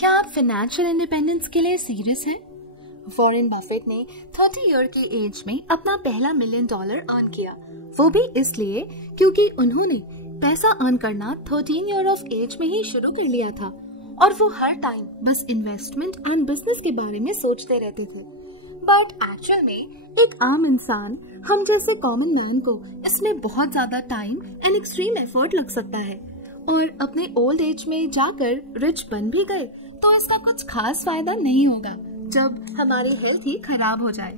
क्या आप financial independence के लिए सीरियस हैं? वॉरेन बफेट ने 30 ईयर की एज में अपना पहला $1 मिलियन अर्न किया, वो भी इसलिए क्योंकि उन्होंने पैसा अर्न करना 13 ईयर ऑफ एज में ही शुरू कर लिया था और वो हर टाइम बस इन्वेस्टमेंट एंड बिजनेस के बारे में सोचते रहते थे। बट एक्चुअल में एक आम इंसान, हम जैसे कॉमन मैन को इसमें बहुत ज्यादा टाइम एंड एक्सट्रीम एफर्ट लग सकता है और अपने ओल्ड एज में जाकर रिच बन भी गए तो इसका कुछ खास फायदा नहीं होगा जब हमारी हेल्थ ही खराब हो जाए।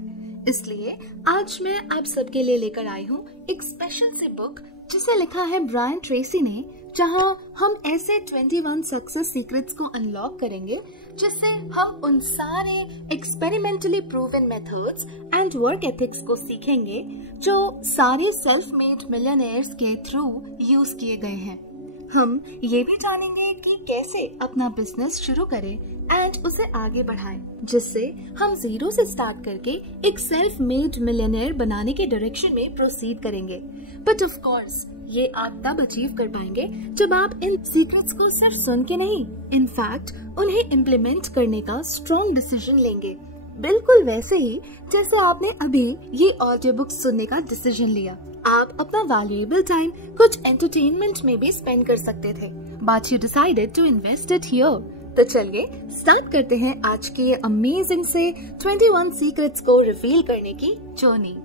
इसलिए आज मैं आप सबके लिए लेकर आई हूँ एक स्पेशल सी बुक जिसे लिखा है ब्रायन ट्रेसी ने, जहाँ हम ऐसे 21 सक्सेस सीक्रेट्स को अनलॉक करेंगे जिससे हम उन सारे experimentally proven methods and work ethics को सीखेंगे जो सारे सेल्फ मेड मिलियनेयर्स के थ्रू यूज किए गए हैं। हम ये भी जानेंगे कि कैसे अपना बिजनेस शुरू करें एंड उसे आगे बढ़ाएं, जिससे हम जीरो से स्टार्ट करके एक सेल्फ मेड मिलियनेयर बनाने के डायरेक्शन में प्रोसीड करेंगे। बट ऑफ कोर्स ये आप तब अचीव कर पाएंगे जब आप इन सीक्रेट्स को सिर्फ सुन के नहीं, इनफैक्ट उन्हें इम्प्लीमेंट करने का स्ट्रॉन्ग डिसीजन लेंगे, बिल्कुल वैसे ही जैसे आपने अभी ये ऑडियो बुक सुनने का डिसीजन लिया। आप अपना वैल्यूएबल टाइम कुछ एंटरटेनमेंट में भी स्पेंड कर सकते थे, but you decided to invest it here. तो चलिए स्टार्ट करते हैं आज के ये अमेजिंग से 21 सीक्रेट्स को रिवील करने की जर्नी।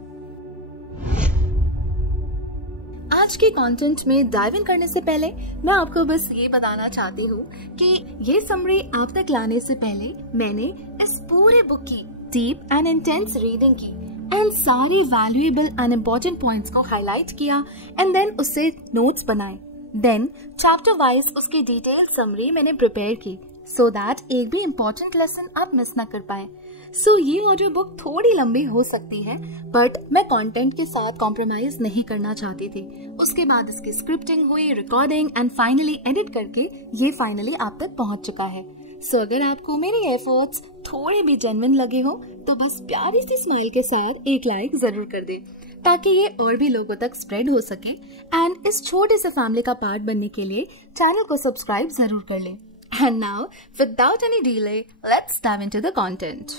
आज के कंटेंट में डाइव इन करने से पहले मैं आपको बस ये बताना चाहती हूँ कि ये समरी आप तक लाने से पहले मैंने इस पूरे बुक की डीप एंड इंटेंस रीडिंग की एंड सारे वैल्यूएबल एंड इम्पोर्टेंट पॉइंट्स को हाईलाइट किया एंड देन उससे नोट्स बनाए। देन चैप्टर वाइज उसकी डिटेल समरी मैंने प्रिपेयर की सो दैट एक भी इम्पोर्टेंट लेसन आप मिस ना कर पाए। सो ये ऑडियो बुक थोड़ी लंबी हो सकती है बट मैं कंटेंट के साथ कॉम्प्रोमाइज नहीं करना चाहती थी। उसके बाद इसकी स्क्रिप्टिंग हुई, रिकॉर्डिंग एंड फाइनली एडिट करके ये फाइनली आप तक पहुंच चुका है। सो अगर आपको मेरी एफर्ट्स थोड़े भी जेन्युइन लगे हो तो बस प्यारी सी स्माइल के साथ एक लाइक जरूर कर दे ताकि ये और भी लोगों तक स्प्रेड हो सके एंड इस छोटे से फैमिली का पार्ट बनने के लिए चैनल को सब्सक्राइब जरूर कर ले। And now, without any delay, let's dive into the content.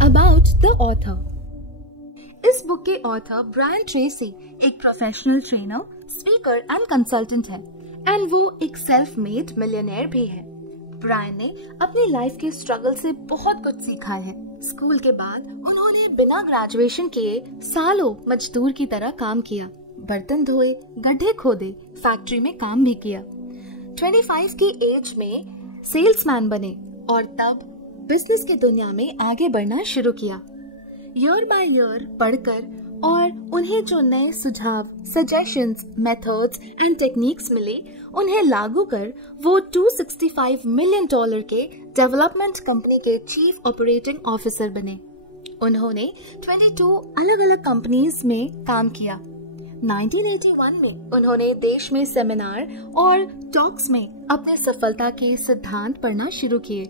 About the author. इस बुक के ऑथर ब्रायन ट्रेसी एक professional trainer, speaker and consultant है एंड वो एक सेल्फ मेड मिलियनेयर भी है। ब्रायन ने अपनी लाइफ के स्ट्रगल से बहुत कुछ सीखा है। स्कूल के बाद उन्होंने बिना ग्रेजुएशन किए सालों मजदूर की तरह काम किया, बर्तन धोए, गड्ढे खोदे, फैक्ट्री में काम भी किया। 25 की एज में सेल्समैन बने और तब बिजनेस की दुनिया में आगे बढ़ना शुरू किया। ईयर बाय ईयर पढ़कर और उन्हें जो नए सुझाव, सजेशंस, मेथड्स एंड टेक्निक्स मिले, उन्हें लागू कर वो $265 मिलियन के डेवलपमेंट कंपनी के चीफ ऑपरेटिंग ऑफिसर बने। उन्होंने 22 अलग अलग कंपनीज में काम किया। 1981 में उन्होंने देश में सेमिनार और टॉक्स में अपने सफलता के सिद्धांत पढ़ना शुरू किए।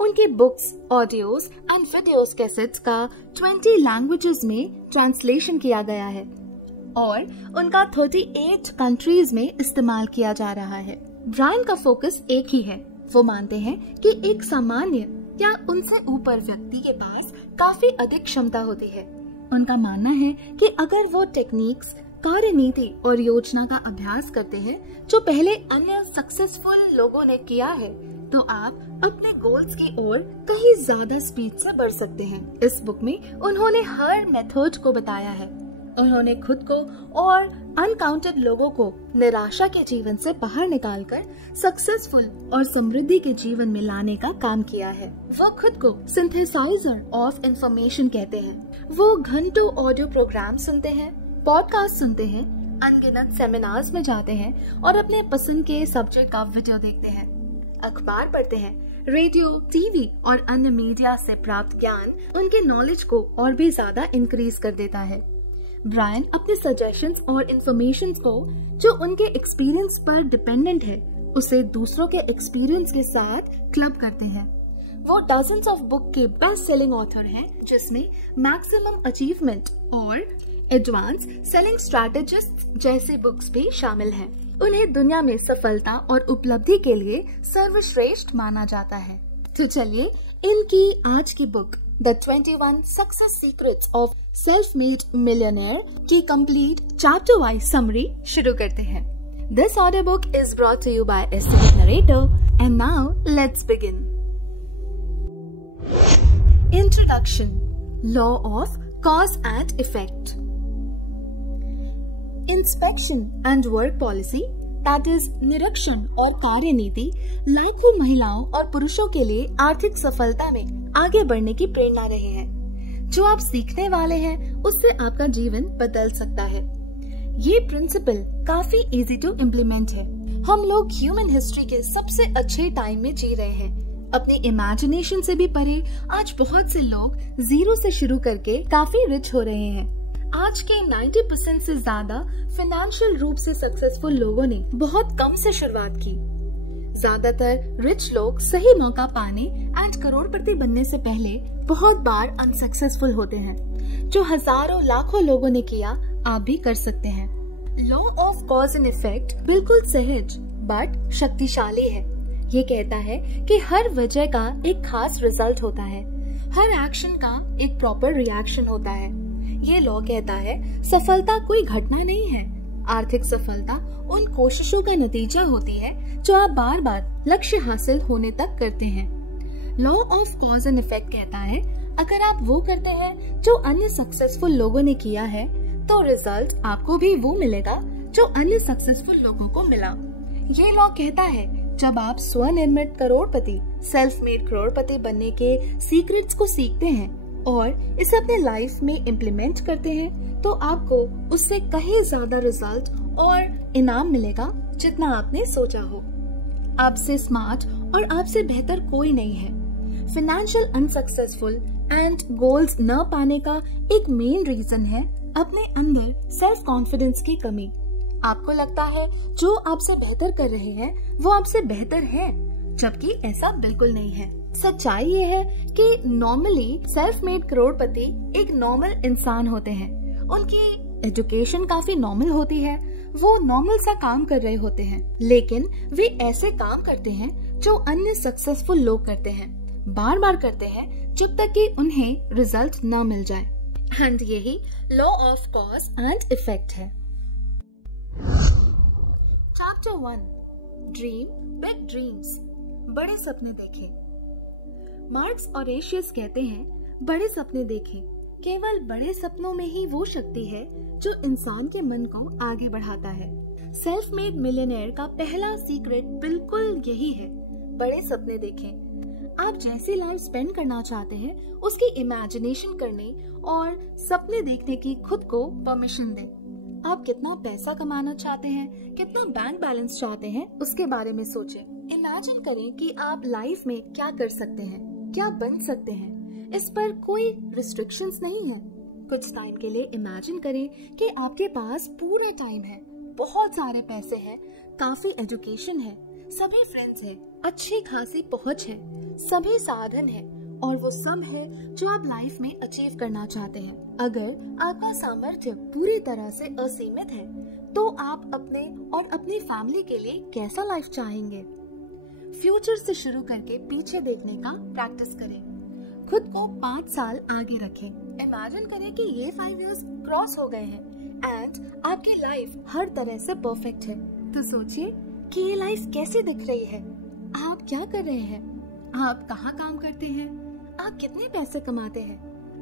उनके books, audios and videos cassettes का 20 लैंग्वेजेस में ट्रांसलेशन किया गया है और उनका 38 कंट्रीज में इस्तेमाल किया जा रहा है। ब्रायन का फोकस एक ही है, वो मानते हैं कि एक सामान्य या उनसे ऊपर व्यक्ति के पास काफी अधिक क्षमता होती है। उनका मानना है कि अगर वो टेक्निक्स, कार्यनीति और योजना का अभ्यास करते हैं जो पहले अन्य सक्सेसफुल लोगों ने किया है तो आप अपने गोल्स की ओर कहीं ज्यादा स्पीड से बढ़ सकते हैं। इस बुक में उन्होंने हर मेथड को बताया है। उन्होंने खुद को और अनकाउंटेड लोगों को निराशा के जीवन से बाहर निकालकर सक्सेसफुल और समृद्धि के जीवन में लाने का काम किया है। वो खुद को सिंथेसाइजर ऑफ इंफॉर्मेशन कहते हैं। वो घंटों ऑडियो प्रोग्राम सुनते हैं, पॉडकास्ट सुनते हैं, अनगिनत सेमिनार्स में जाते हैं और अपने पसंद के सब्जेक्ट का वीडियो देखते हैं, अखबार पढ़ते हैं। रेडियो, टीवी और अन्य मीडिया से प्राप्त ज्ञान उनके नॉलेज को और भी ज्यादा इंक्रीज कर देता है। ब्रायन अपने सजेशंस और इंफॉर्मेशन को जो उनके एक्सपीरियंस पर डिपेंडेंट है उसे दूसरों के एक्सपीरियंस के साथ क्लब करते हैं। वो डजन्स ऑफ बुक के बेस्ट सेलिंग ऑथर हैं जिसमें मैक्सिमम अचीवमेंट और एडवांस सेलिंग स्ट्रैटेजिस्ट जैसे बुक्स भी शामिल हैं। उन्हें दुनिया में सफलता और उपलब्धि के लिए सर्वश्रेष्ठ माना जाता है। तो चलिए इनकी आज की book the 21 success secrets of self made millionaire की कंप्लीट चैप्टर वाइज समरी शुरू करते हैं। This audio book is brought to you by Aesthetic Narrator and now let's begin. Introduction, law of cause and effect. Inspection and work policy that is निरीक्षण और कार्यनीति लाखों महिलाओं और पुरुषों के लिए आर्थिक सफलता में आगे बढ़ने की प्रेरणा रहे हैं। जो आप सीखने वाले हैं उससे आपका जीवन बदल सकता है। ये प्रिंसिपल काफी इजी टू इम्प्लीमेंट है। हम लोग ह्यूमन हिस्ट्री के सबसे अच्छे टाइम में जी रहे हैं। अपने इमेजिनेशन से भी परे आज बहुत से लोग जीरो से शुरू करके काफी रिच हो रहे हैं। आज के 90% से ज्यादा फाइनेंशियल रूप से सक्सेसफुल लोगों ने बहुत कम से शुरुआत की। ज्यादातर रिच लोग सही मौका पाने एंड करोड़पति बनने से पहले बहुत बार अनसक्सेसफुल होते हैं। जो हजारों लाखों लोगों ने किया, आप भी कर सकते हैं। Law of cause and effect बिल्कुल सहज बट शक्तिशाली है। ये कहता है कि हर वजह का एक खास रिजल्ट होता है, हर एक्शन का एक प्रॉपर रिएक्शन होता है। ये लॉ कहता है सफलता कोई घटना नहीं है। आर्थिक सफलता उन कोशिशों का नतीजा होती है जो आप बार बार लक्ष्य हासिल होने तक करते हैं। Law of cause and effect कहता है अगर आप वो करते हैं जो अन्य सक्सेसफुल लोगों ने किया है तो रिजल्ट आपको भी वो मिलेगा जो अन्य सक्सेसफुल लोगों को मिला। ये लॉ कहता है जब आप स्वनिर्मित करोड़पति, सेल्फ मेड करोड़पति बनने के सीक्रेट्स को सीखते हैं और इसे अपने लाइफ में इम्प्लीमेंट करते हैं तो आपको उससे कहीं ज्यादा रिजल्ट और इनाम मिलेगा जितना आपने सोचा हो। आपसे स्मार्ट और आपसे बेहतर कोई नहीं है। फाइनेंशियल अनसक्सेसफुल एंड गोल्स न पाने का एक मेन रीजन है अपने अंदर सेल्फ कॉन्फिडेंस की कमी। आपको लगता है जो आपसे बेहतर कर रहे हैं वो आपसे बेहतर है, जबकि ऐसा बिल्कुल नहीं है। सच्चाई ये है कि नॉर्मली सेल्फ मेड करोड़पति एक नॉर्मल इंसान होते हैं। उनकी एजुकेशन काफी नॉर्मल होती है, वो नॉर्मल सा काम कर रहे होते हैं, लेकिन वे ऐसे काम करते हैं जो अन्य सक्सेसफुल लोग करते हैं, बार बार करते हैं जब तक कि उन्हें रिजल्ट न मिल जाए। एंड यही law of cause and effect है। चैप्टर 1, ड्रीम बिग ड्रीम्स, बड़े सपने देखें। मार्क्स ऑरेशियस कहते हैं बड़े सपने देखें। केवल बड़े सपनों में ही वो शक्ति है जो इंसान के मन को आगे बढ़ाता है। सेल्फ मेड मिलियनेयर का पहला सीक्रेट बिल्कुल यही है, बड़े सपने देखें। आप जैसी लाइफ स्पेंड करना चाहते हैं उसकी इमेजिनेशन करने और सपने देखने की खुद को परमिशन दें। आप कितना पैसा कमाना चाहते हैं, कितना बैंक बैलेंस चाहते हैं, उसके बारे में सोचें। इमेजिन करें कि आप लाइफ में क्या कर सकते हैं, क्या बन सकते हैं। इस पर कोई रिस्ट्रिक्शंस नहीं है। कुछ टाइम के लिए इमेजिन करें कि आपके पास पूरा टाइम है, बहुत सारे पैसे हैं, काफी एजुकेशन है, सभी फ्रेंड्स हैं, अच्छी खासी पहुंच है, सभी साधन है और वो सब है जो आप लाइफ में अचीव करना चाहते हैं। अगर आपका सामर्थ्य पूरी तरह से असीमित है तो आप अपने और अपनी फैमिली के लिए कैसा लाइफ चाहेंगे? फ्यूचर से शुरू करके पीछे देखने का प्रैक्टिस करें। खुद को 5 साल आगे रखें। इमेजिन करें कि ये 5 इयर्स क्रॉस हो गए हैं एंड आपकी लाइफ हर तरह से परफेक्ट है। तो सोचिए कि ये लाइफ कैसी दिख रही है। आप क्या कर रहे हैं? आप कहाँ काम करते हैं? आप कितने पैसे कमाते हैं?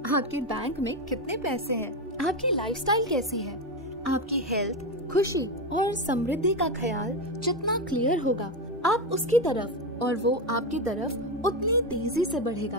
आपके बैंक में कितने पैसे हैं? आपकी लाइफस्टाइल कैसी है? आपकी हेल्थ, खुशी और समृद्धि का ख्याल जितना क्लियर होगा आप उसकी तरफ और वो आपकी तरफ उतनी तेजी से बढ़ेगा।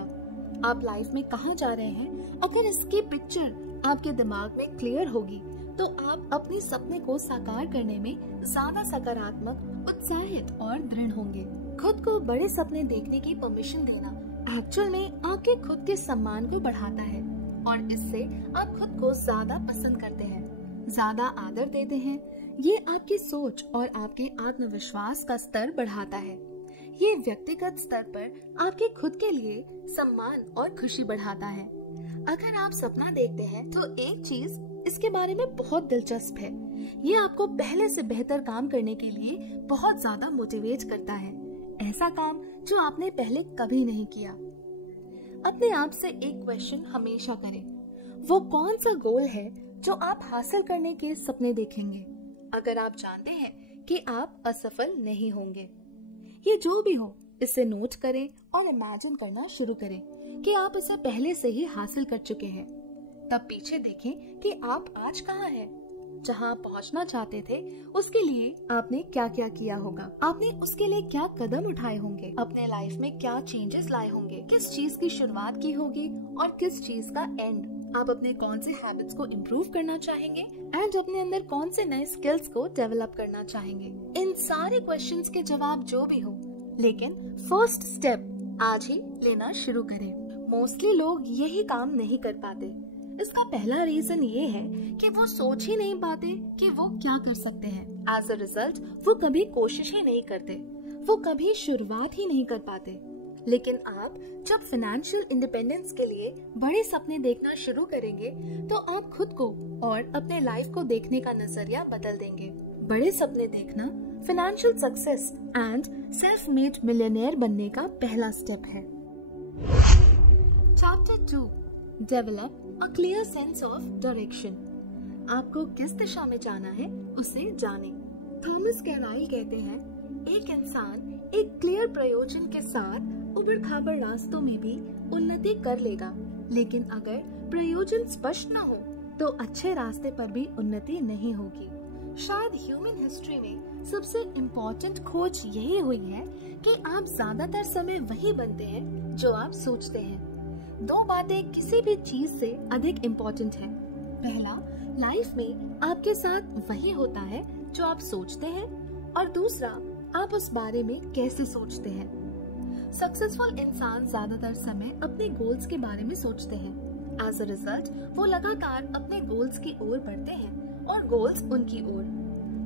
आप लाइफ में कहाँ जा रहे हैं, अगर इसकी पिक्चर आपके दिमाग में क्लियर होगी तो आप अपने सपने को साकार करने में ज्यादा सकारात्मक, उत्साहित और दृढ़ होंगे। खुद को बड़े सपने देखने की परमिशन देना एक्चुअल में आपके खुद के सम्मान को बढ़ाता है और इससे आप खुद को ज्यादा पसंद करते हैं, ज्यादा आदर देते हैं। ये आपकी सोच और आपके आत्मविश्वास का स्तर बढ़ाता है। ये व्यक्तिगत स्तर पर आपके खुद के लिए सम्मान और खुशी बढ़ाता है। अगर आप सपना देखते हैं तो एक चीज इसके बारे में बहुत दिलचस्प है, ये आपको पहले से बेहतर काम करने के लिए बहुत ज्यादा मोटिवेट करता है, ऐसा काम जो आपने पहले कभी नहीं किया। अपने आप से एक क्वेश्चन हमेशा करें, वो कौन सा गोल है जो आप हासिल करने के सपने देखेंगे अगर आप जानते हैं कि आप असफल नहीं होंगे। ये जो भी हो, इसे नोट करें और इमेजिन करना शुरू करें कि आप इसे पहले से ही हासिल कर चुके हैं। तब पीछे देखें कि आप आज कहाँ हैं, जहाँ आप पहुँचना चाहते थे उसके लिए आपने क्या क्या किया होगा, आपने उसके लिए क्या कदम उठाए होंगे, अपने लाइफ में क्या चेंजेस लाए होंगे, किस चीज की शुरुआत की होगी और किस चीज का एंड। आप अपने कौन से हैबिट्स को इम्प्रूव करना चाहेंगे एंड अपने अंदर कौन से नए स्किल्स को डेवलप करना चाहेंगे। इन सारे क्वेश्चंस के जवाब जो भी हो, लेकिन फर्स्ट स्टेप आज ही लेना शुरू करें। मोस्टली लोग यही काम नहीं कर पाते। इसका पहला रीजन ये है कि वो सोच ही नहीं पाते कि वो क्या कर सकते हैं। एज अ रिजल्ट वो कभी कोशिश ही नहीं करते, वो कभी शुरुआत ही नहीं कर पाते। लेकिन आप जब फाइनेंशियल इंडिपेंडेंस के लिए बड़े सपने देखना शुरू करेंगे तो आप खुद को और अपने लाइफ को देखने का नजरिया बदल देंगे। बड़े सपने देखना financial success and self made millionaire बनने का पहला स्टेप है। Chapter 2, develop a clear sense of direction. आपको किस दिशा में जाना है उसे जाने। थॉमस कैराइल कहते हैं, एक इंसान एक क्लियर प्रयोजन के साथ उबड़ खाबड़ रास्तों में भी उन्नति कर लेगा, लेकिन अगर प्रयोजन स्पष्ट न हो तो अच्छे रास्ते पर भी उन्नति नहीं होगी। शायद ह्यूमन हिस्ट्री में सबसे इम्पोर्टेंट खोज यही हुई है कि आप ज्यादातर समय वही बनते हैं जो आप सोचते हैं। दो बातें किसी भी चीज से अधिक इम्पोर्टेंट है। पहला, लाइफ में आपके साथ वही होता है जो आप सोचते हैं, और दूसरा, आप उस बारे में कैसे सोचते हैं। सक्सेसफुल इंसान ज्यादातर समय अपने गोल्स के बारे में सोचते हैं। एज अ रिजल्ट वो लगातार अपने गोल्स की ओर बढ़ते हैं और गोल्स उनकी ओर।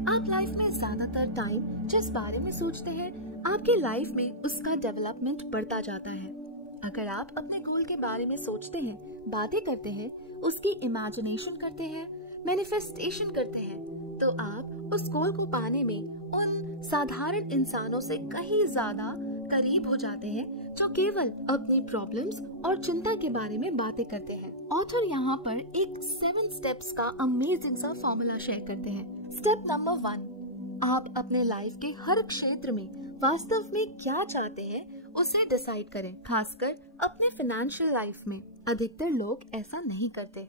आप लाइफ में ज्यादातर टाइम जिस बारे में सोचते हैं, आपके लाइफ में उसका डेवलपमेंट बढ़ता जाता है। अगर आप अपने गोल के बारे में सोचते हैं, बातें करते हैं, उसकी इमेजिनेशन करते हैं, मैनिफेस्टेशन करते हैं, तो आप उस गोल को पाने में उन साधारण इंसानों से कहीं ज्यादा करीब हो जाते हैं जो केवल अपनी प्रॉब्लम्स और चिंता के बारे में बातें करते हैं। ऑथर यहाँ पर एक 7 स्टेप्स का अमेजिंग सा फॉर्मूला शेयर करते हैं। स्टेप नंबर 1, आप अपने लाइफ के हर क्षेत्र में वास्तव में क्या चाहते हैं उसे डिसाइड करें। खासकर अपने फाइनेंशियल लाइफ में अधिकतर लोग ऐसा नहीं करते।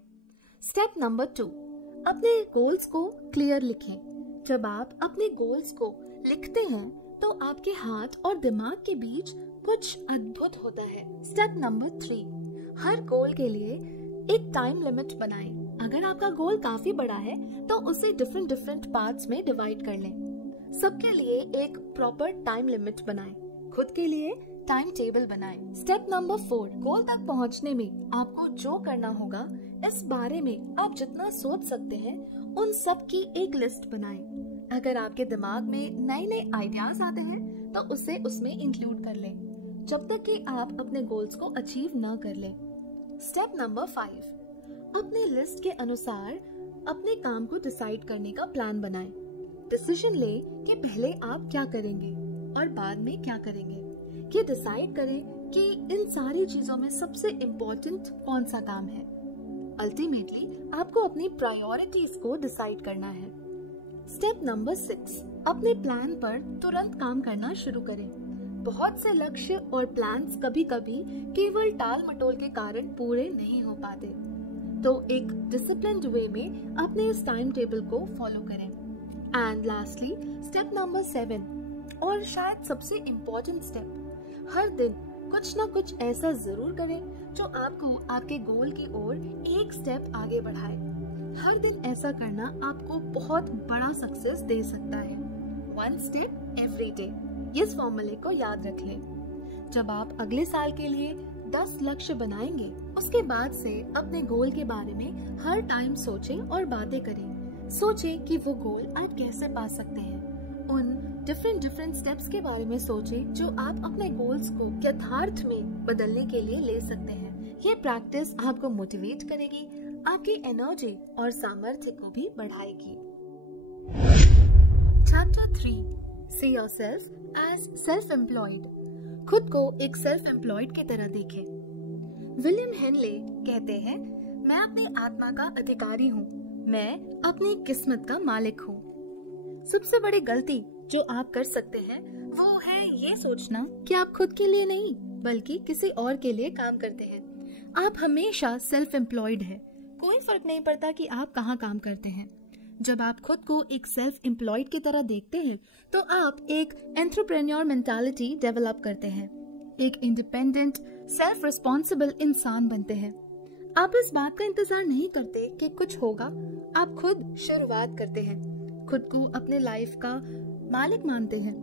स्टेप नंबर 2, अपने गोल्स को क्लियर लिखें। जब आप अपने गोल्स को लिखते हैं तो आपके हाथ और दिमाग के बीच कुछ अद्भुत होता है। स्टेप नंबर 3, हर गोल के लिए एक टाइम लिमिट बनाएं। अगर आपका गोल काफी बड़ा है तो उसे डिफरेंट पार्ट्स में डिवाइड कर लें। सबके लिए एक प्रॉपर टाइम लिमिट बनाएं। खुद के लिए टाइम टेबल बनाएं। स्टेप नंबर 4, गोल तक पहुंचने में आपको जो करना होगा, इस बारे में आप जितना सोच सकते हैं उन सब की एक लिस्ट बनाएं। अगर आपके दिमाग में नए आइडियाज आते हैं तो उसे उसमें इंक्लूड कर लें, जब तक कि आप अपने गोल्स को अचीव न कर लें। स्टेप नंबर 5, अपने लिस्ट के अनुसार अपने काम को डिसाइड करने का प्लान बनाएं। डिसीजन लें कि पहले आप क्या करेंगे और बाद में क्या करेंगे। ये डिसाइड करें कि इन सारी चीजों में सबसे इम्पोर्टेंट कौन सा काम है। अल्टीमेटली आपको अपनी प्रायोरिटीज को डिसाइड करना है। स्टेप नंबर 6, अपने प्लान पर तुरंत काम करना शुरू करें। बहुत से लक्ष्य और प्लान्स कभी-कभी केवल टाल मटोल के कारण पूरे नहीं हो पाते, तो एक डिसिप्लिन्ड वे में अपने इस टाइम टेबल को फॉलो करें। एंड लास्टली स्टेप नंबर 7, और शायद सबसे इम्पोर्टेंट स्टेप, हर दिन कुछ ना कुछ ऐसा जरूर करें जो आपको आपके गोल की ओर एक स्टेप आगे बढ़ाए। हर दिन ऐसा करना आपको बहुत बड़ा सक्सेस दे सकता है। 1 स्टेप एवरी डे, इस फॉर्मूले को याद रख लें। जब आप अगले साल के लिए 10 लक्ष्य बनाएंगे, उसके बाद से अपने गोल के बारे में हर टाइम सोचें और बातें करें। सोचें कि वो गोल आप कैसे पा सकते हैं। उन डिफरेंट स्टेप्स के बारे में सोचें जो आप अपने गोल्स को यथार्थ में बदलने के लिए ले सकते हैं। ये प्रैक्टिस आपको मोटिवेट करेगी, आपकी एनर्जी और सामर्थ्य को भी बढ़ाएगी। Chapter 3, See yourself as self-employed। खुद को एक सेल्फ एम्प्लॉयड की तरह देखें। विलियम हेनले कहते हैं, मैं अपनी आत्मा का अधिकारी हूँ, मैं अपनी किस्मत का मालिक हूँ। सबसे बड़ी गलती जो आप कर सकते हैं वो है ये सोचना कि आप खुद के लिए नहीं बल्कि किसी और के लिए काम करते हैं। आप हमेशा सेल्फ एम्प्लॉयड है, कोई फर्क नहीं पड़ता कि आप कहाँ काम करते हैं। जब आप खुद को एक सेल्फ एम्प्लॉयड की तरह देखते हैं तो आप एक एंटरप्रेन्योर मेंटालिटी डेवलप करते हैं, एक इंडिपेंडेंट सेल्फ रिस्पॉन्सिबल इंसान बनते हैं। आप इस बात का इंतजार नहीं करते कि कुछ होगा, आप खुद शुरुआत करते हैं, खुद को अपने लाइफ का मालिक मानते हैं।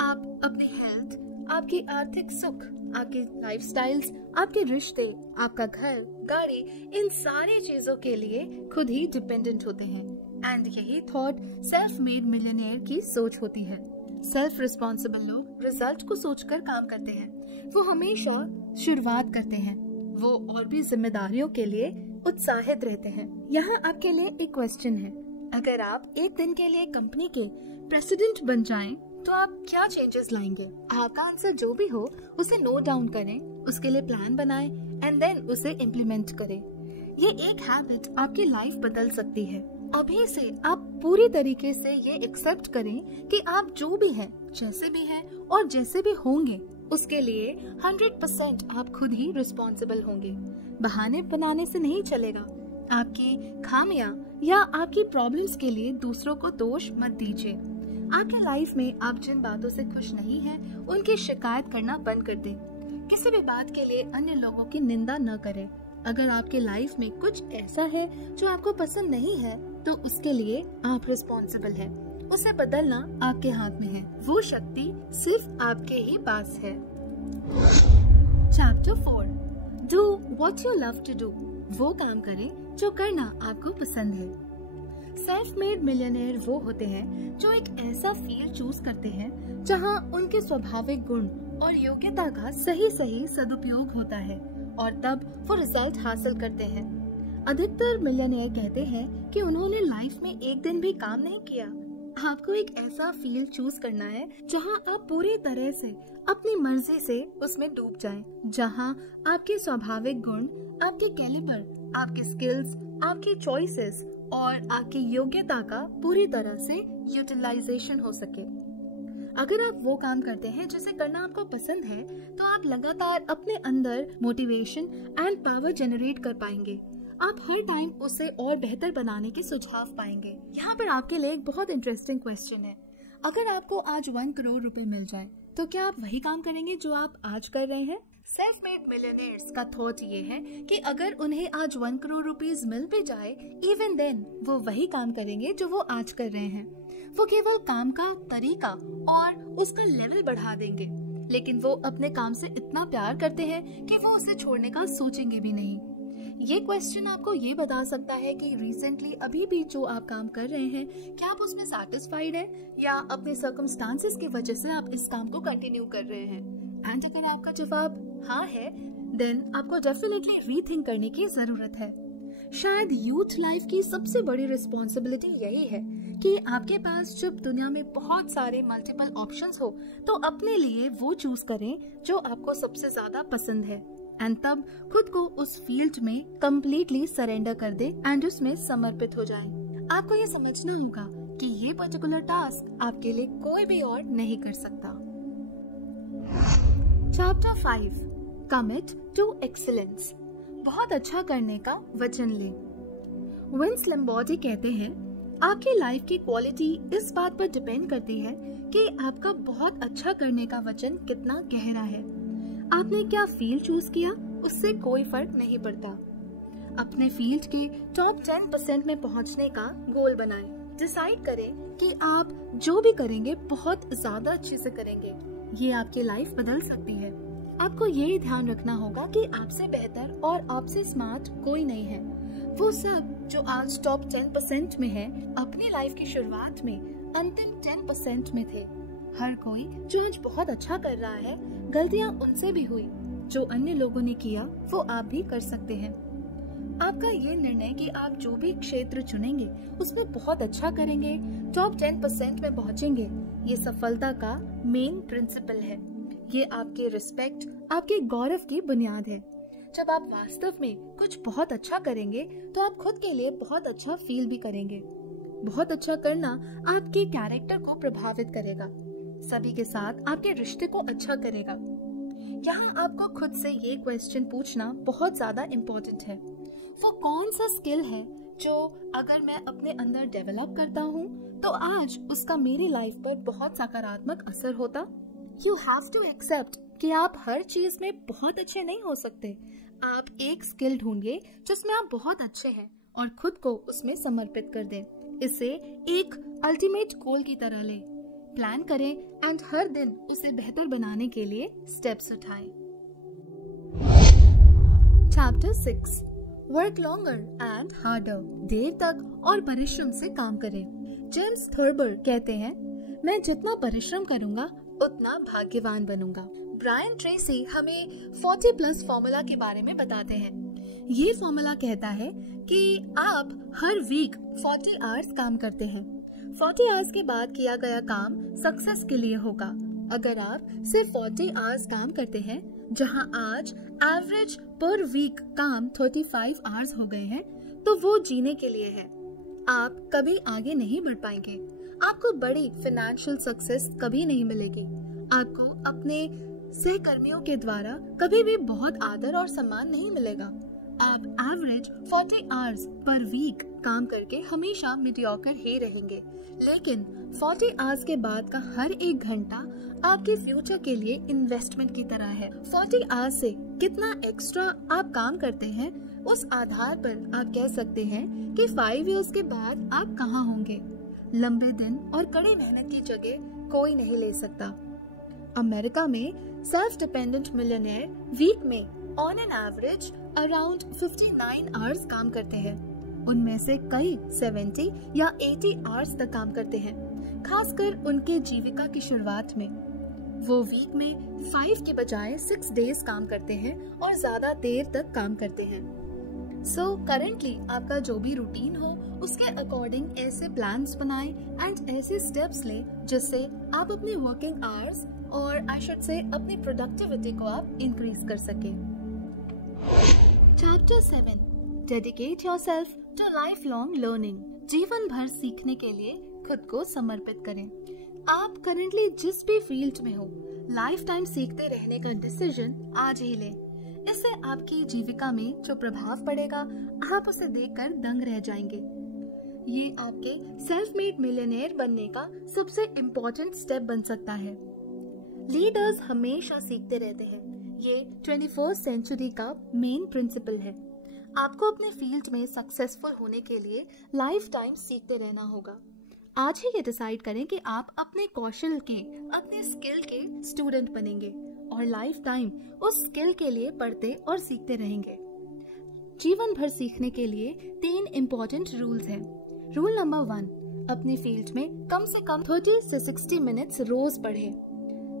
आप अपनी हेल्थ, आपकी आर्थिक सुख, आपकी लाइफस्टाइल्स, आपके रिश्ते, आपका घर, गाड़ी, इन सारी चीजों के लिए खुद ही डिपेंडेंट होते हैं। एंड यही थॉट सेल्फ मेड मिलियनेयर की सोच होती है। सेल्फ रिस्पॉन्सिबल लोग रिजल्ट को सोचकर काम करते हैं, वो हमेशा शुरुआत करते हैं, वो और भी जिम्मेदारियों के लिए उत्साहित रहते हैं। यहाँ आपके लिए एक क्वेश्चन है, अगर आप एक दिन के लिए कंपनी के प्रेसिडेंट बन जाएं, तो आप क्या चेंजेस लाएंगे? आपका आंसर जो भी हो उसे नोट डाउन करें, उसके लिए प्लान बनाएं एंड देन उसे इम्प्लीमेंट करें। ये एक हैबिट आपकी लाइफ बदल सकती है। अभी से आप पूरी तरीके से ये एक्सेप्ट करें कि आप जो भी हैं, जैसे भी हैं और जैसे भी होंगे, उसके लिए 100% आप खुद ही रिस्पॉन्सिबल होंगे। बहाने बनाने से नहीं चलेगा। आपकी खामियां या आपकी प्रॉब्लम्स के लिए दूसरों को दोष मत दीजिए। आपकी लाइफ में आप जिन बातों से खुश नहीं हैं, उनकी शिकायत करना बंद कर दें। किसी भी बात के लिए अन्य लोगों की निंदा न करें। अगर आपके लाइफ में कुछ ऐसा है जो आपको पसंद नहीं है, तो उसके लिए आप रिस्पॉन्सिबल हैं। उसे बदलना आपके हाथ में है, वो शक्ति सिर्फ आपके ही पास है। Chapter 4, do what you love to do. वो काम करें जो करना आपको पसंद है। सेल्फ मेड मिलियनेयर वो होते हैं जो एक ऐसा फील्ड चूज करते हैं जहां उनके स्वाभाविक गुण और योग्यता का सही सदुपयोग होता है और तब वो रिजल्ट हासिल करते हैं। अधिकतर मिलियनेयर कहते हैं कि उन्होंने लाइफ में एक दिन भी काम नहीं किया। आपको एक ऐसा फील्ड चूज करना है जहां आप पूरी तरह से अपनी मर्जी से उसमें डूब जाएं, जहां आपके स्वाभाविक गुण, आपके कैलिबर, आपके स्किल्स, आपकी चॉइसेस और आपकी योग्यता का पूरी तरह से यूटिलाइजेशन हो सके। अगर आप वो काम करते हैं जिसे करना आपको पसंद है, तो आप लगातार अपने अंदर मोटिवेशन एंड पावर जनरेट कर पाएंगे। आप हर टाइम उसे और बेहतर बनाने के सुझाव पाएंगे। यहाँ पर आपके लिए एक बहुत इंटरेस्टिंग क्वेश्चन है, अगर आपको आज 1 करोड़ रुपए मिल जाए तो क्या आप वही काम करेंगे जो आप आज कर रहे हैं? सेल्फ मेड मिलियनेयर्स का थॉट ये है कि अगर उन्हें आज 1 करोड़ रुपीस मिल भी जाए, इवन देन वो वही काम करेंगे जो वो आज कर रहे हैं। वो केवल काम का तरीका और उसका लेवल बढ़ा देंगे, लेकिन वो अपने काम से इतना प्यार करते हैं कि वो उसे छोड़ने का सोचेंगे भी नहीं। ये क्वेश्चन आपको ये बता सकता है कि रिसेंटली अभी भी जो आप काम कर रहे हैं, क्या आप उसमें सैटिस्फाइड है या अपने सर्कमस्टांसेस की वजह से आप इस काम को कंटिन्यू कर रहे हैं। एंड अगर आपका जवाब हाँ है, देन आपको डेफिनेटली रीथिंक करने की जरूरत है। शायद यूथ लाइफ की सबसे बड़ी रिस्पॉन्सिबिलिटी यही है कि आपके पास जब दुनिया में बहुत सारे मल्टीपल ऑप्शंस हो, तो अपने लिए वो चूज करें जो आपको सबसे ज्यादा पसंद है, एंड तब खुद को उस फील्ड में कम्प्लीटली सरेंडर कर दे एंड उसमें समर्पित हो जाए। आपको ये समझना होगा कि ये पर्टिकुलर टास्क आपके लिए कोई भी और नहीं कर सकता। Chapter 5, commit to excellence. बहुत अच्छा करने का वचन ले। विंस लिम्बार्डी कहते हैं, आपकी लाइफ की क्वालिटी इस बात पर डिपेंड करती है कि आपका बहुत अच्छा करने का वचन कितना गहरा है। आपने क्या फील्ड चूज किया, उससे कोई फर्क नहीं पड़ता। अपने फील्ड के टॉप 10% में पहुंचने का गोल बनाएं। डिसाइड करें कि आप जो भी करेंगे बहुत ज्यादा अच्छे से करेंगे। ये आपकी लाइफ बदल सकती है। आपको ये ध्यान रखना होगा कि आपसे बेहतर और आपसे स्मार्ट कोई नहीं है। वो सब जो आज टॉप 10% में है, अपनी लाइफ की शुरुआत में अंतिम 10% में थे। हर कोई जो आज बहुत अच्छा कर रहा है, गलतियां उनसे भी हुई। जो अन्य लोगों ने किया वो आप भी कर सकते हैं। आपका ये निर्णय कि आप जो भी क्षेत्र चुनेंगे उसमें बहुत अच्छा करेंगे, टॉप 10% में पहुंचेंगे, ये सफलता का मेन प्रिंसिपल है। ये आपके रिस्पेक्ट, आपके गौरव की बुनियाद है। जब आप वास्तव में कुछ बहुत अच्छा करेंगे तो आप खुद के लिए बहुत अच्छा फील भी करेंगे। बहुत अच्छा करना आपके कैरेक्टर को प्रभावित करेगा, सभी के साथ आपके रिश्ते को अच्छा करेगा। यहाँ आपको खुद से ये क्वेश्चन पूछना बहुत ज्यादा इम्पोर्टेंट है, वो कौन सा स्किल है जो अगर मैं अपने अंदर डेवलप करता हूँ तो आज उसका मेरी लाइफ पर बहुत सकारात्मक असर होता। यू हैव टू एक्सेप्ट कि आप हर चीज में बहुत अच्छे नहीं हो सकते। आप एक स्किल ढूंढिए जिसमें आप बहुत अच्छे हैं और खुद को उसमें समर्पित कर दें। इसे एक अल्टीमेट गोल की तरह लें, प्लान करें एंड हर दिन उसे बेहतर बनाने के लिए स्टेप्स उठाएं। Chapter 6, work longer and harder. देर तक और परिश्रम से काम करें। जेम्स थर्बर कहते हैं, मैं जितना परिश्रम करूंगा उतना भाग्यवान बनूंगा। ब्रायन ट्रेसी हमें 40+ फॉर्मूला के बारे में बताते हैं। ये फॉर्मूला कहता है कि आप हर वीक 40 आवर्स काम करते हैं। 40 आवर्स के बाद किया गया काम सक्सेस के लिए होगा। अगर आप सिर्फ 40 आवर्स काम करते हैं, जहां आज एवरेज पर वीक काम 35 आवर्स हो गए हैं, तो वो जीने के लिए है। आप कभी आगे नहीं बढ़ पाएंगे। आपको बड़ी फाइनेंशियल सक्सेस कभी नहीं मिलेगी। आपको अपने सहकर्मियों के द्वारा कभी भी बहुत आदर और सम्मान नहीं मिलेगा। आप एवरेज 40 आवर्स पर वीक काम करके हमेशा मीडियोकर ही रहेंगे। लेकिन 40 आवर्स के बाद का हर एक घंटा आपके फ्यूचर के लिए इन्वेस्टमेंट की तरह है। 40 आवर्स से कितना एक्स्ट्रा आप काम करते हैं, उस आधार पर आप कह सकते हैं कि 5 इयर्स के बाद आप कहाँ होंगे। लंबे दिन और कड़ी मेहनत की जगह कोई नहीं ले सकता। अमेरिका में सेल्फ डिपेंडेंट मिलियनेयर वीक में on an average around 59 hours काम करते हैं। उनमें से कई 70 या 80 आवर्स तक काम करते हैं। खासकर उनके जीविका की शुरुआत में वो वीक में 5 के बजाय 6 डेज काम करते हैं और ज्यादा देर तक काम करते हैं। सो करेंटली आपका जो भी रूटीन हो उसके अकॉर्डिंग ऐसे प्लान्स बनाएं एंड ऐसे स्टेप्स लें जिससे आप अपने वर्किंग आवर्स और आई शुड से अपनी प्रोडक्टिविटी को आप इंक्रीज कर सकें। Chapter 7, dedicate yourself to lifelong learning. जीवन भर सीखने के लिए खुद को समर्पित करें। आप करेंटली जिस भी फील्ड में हो, लाइफ टाइम सीखते रहने का डिसीजन आज ही लें। इससे आपकी जीविका में जो प्रभाव पड़ेगा आप उसे देखकर दंग रह जाएंगे। ये आपके सेल्फ मेड मिलियनेयर बनने का सबसे इम्पोर्टेंट स्टेप बन सकता है। लीडर्स हमेशा सीखते रहते हैं। ये 21st सेंचुरी का मेन प्रिंसिपल है। आपको अपने फील्ड में सक्सेसफुल होने के लिए लाइफ टाइम सीखते रहना होगा। आज ही ये डिसाइड करें कि आप अपने कौशल के, अपने स्किल के स्टूडेंट बनेंगे और लाइफ टाइम उस स्किल के लिए पढ़ते और सीखते रहेंगे। जीवन भर सीखने के लिए 3 इम्पोर्टेंट रूल्स हैं। रूल नंबर 1, अपने फील्ड में कम से कम 30 से 60 मिनट्स रोज पढ़ें।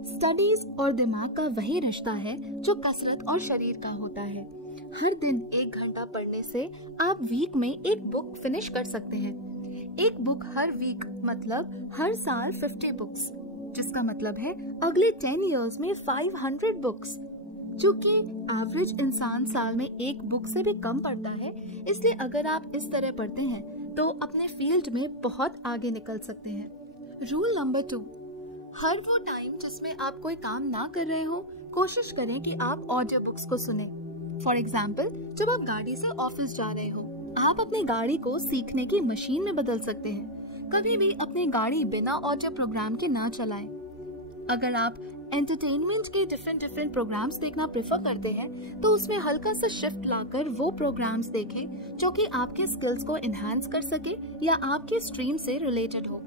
स्टडीज और दिमाग का वही रिश्ता है जो कसरत और शरीर का होता है। हर दिन 1 घंटा पढ़ने से आप वीक में एक बुक फिनिश कर सकते हैं। एक बुक हर वीक मतलब हर साल 50 बुक्स, जिसका मतलब है अगले 10 इयर्स में 500 बुक्स, जो कि एवरेज इंसान साल में 1 बुक से भी कम पढ़ता है। इसलिए अगर आप इस तरह पढ़ते हैं तो अपने फील्ड में बहुत आगे निकल सकते हैं। रूल नंबर 2, हर वो टाइम जिसमें आप कोई काम ना कर रहे हो, कोशिश करें कि आप ऑडियो बुक्स को सुने। फॉर एग्जाम्पल, जब आप गाड़ी से ऑफिस जा रहे हो, आप अपनी गाड़ी को सीखने की मशीन में बदल सकते हैं। कभी भी अपनी गाड़ी बिना ऑडियो प्रोग्राम के ना चलाएं। अगर आप एंटरटेनमेंट के डिफरेंट प्रोग्राम्स देखना प्रेफर करते हैं तो उसमें हल्का सा शिफ्ट लाकर वो प्रोग्राम्स देखें जो कि आपके स्किल्स को एनहांस कर सके या आपके स्ट्रीम से रिलेटेड हो।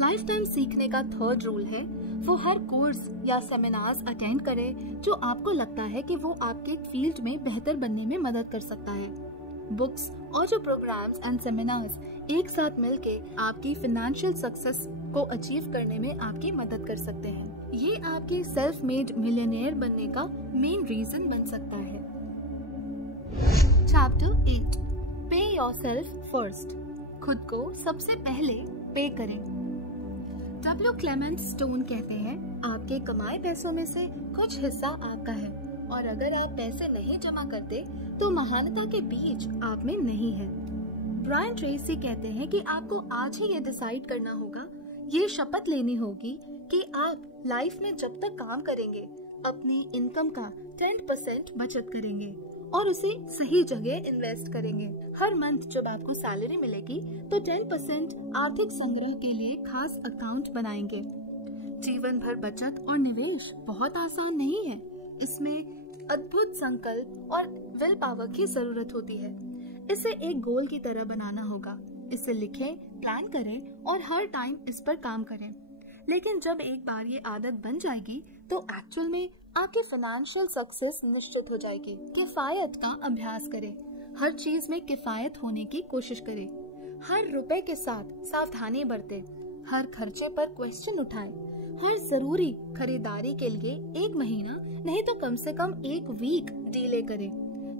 लाइफ टाइम सीखने का 3rd रूल है, वो हर कोर्स या सेमिनार्स अटेंड करे जो आपको लगता है कि वो आपके फील्ड में बेहतर बनने में मदद कर सकता है। बुक्स और जो प्रोग्राम्स एंड सेमिनार्स एक साथ मिलके आपकी फाइनेंशियल सक्सेस को अचीव करने में आपकी मदद कर सकते हैं। ये आपके सेल्फ मेड मिलियनेयर बनने का मेन रीजन बन सकता है। चैप्टर 8 पे योरसेल्फ फर्स्ट। खुद को सबसे पहले पे करें। डब्ल्यू क्लेमेंट स्टोन कहते हैं, आपके कमाए पैसों में से कुछ हिस्सा आपका है और अगर आप पैसे नहीं जमा करते तो महानता के बीज आप में नहीं है। ब्रायन ट्रेसी कहते हैं कि आपको आज ही ये डिसाइड करना होगा, ये शपथ लेनी होगी कि आप लाइफ में जब तक काम करेंगे अपनी इनकम का 10% बचत करेंगे और उसे सही जगह इन्वेस्ट करेंगे। हर मंथ जब आपको सैलरी मिलेगी तो 10% आर्थिक संग्रह के लिए खास अकाउंट बनाएंगे। जीवन भर बचत और निवेश बहुत आसान नहीं है, इसमें अद्भुत संकल्प और विल पावर की जरूरत होती है। इसे एक गोल की तरह बनाना होगा, इसे लिखें, प्लान करें और हर टाइम इस पर काम करें। लेकिन जब एक बार ये आदत बन जाएगी तो एक्चुअल में आपकी फाइनेंशियल सक्सेस निश्चित हो जाएगी। किफायत का अभ्यास करें, हर चीज में किफायत होने की कोशिश करें। हर रुपए के साथ सावधानी बरतें, हर खर्चे पर क्वेश्चन उठाएं, हर जरूरी खरीदारी के लिए 1 महीना नहीं तो कम से कम 1 वीक डीले करें।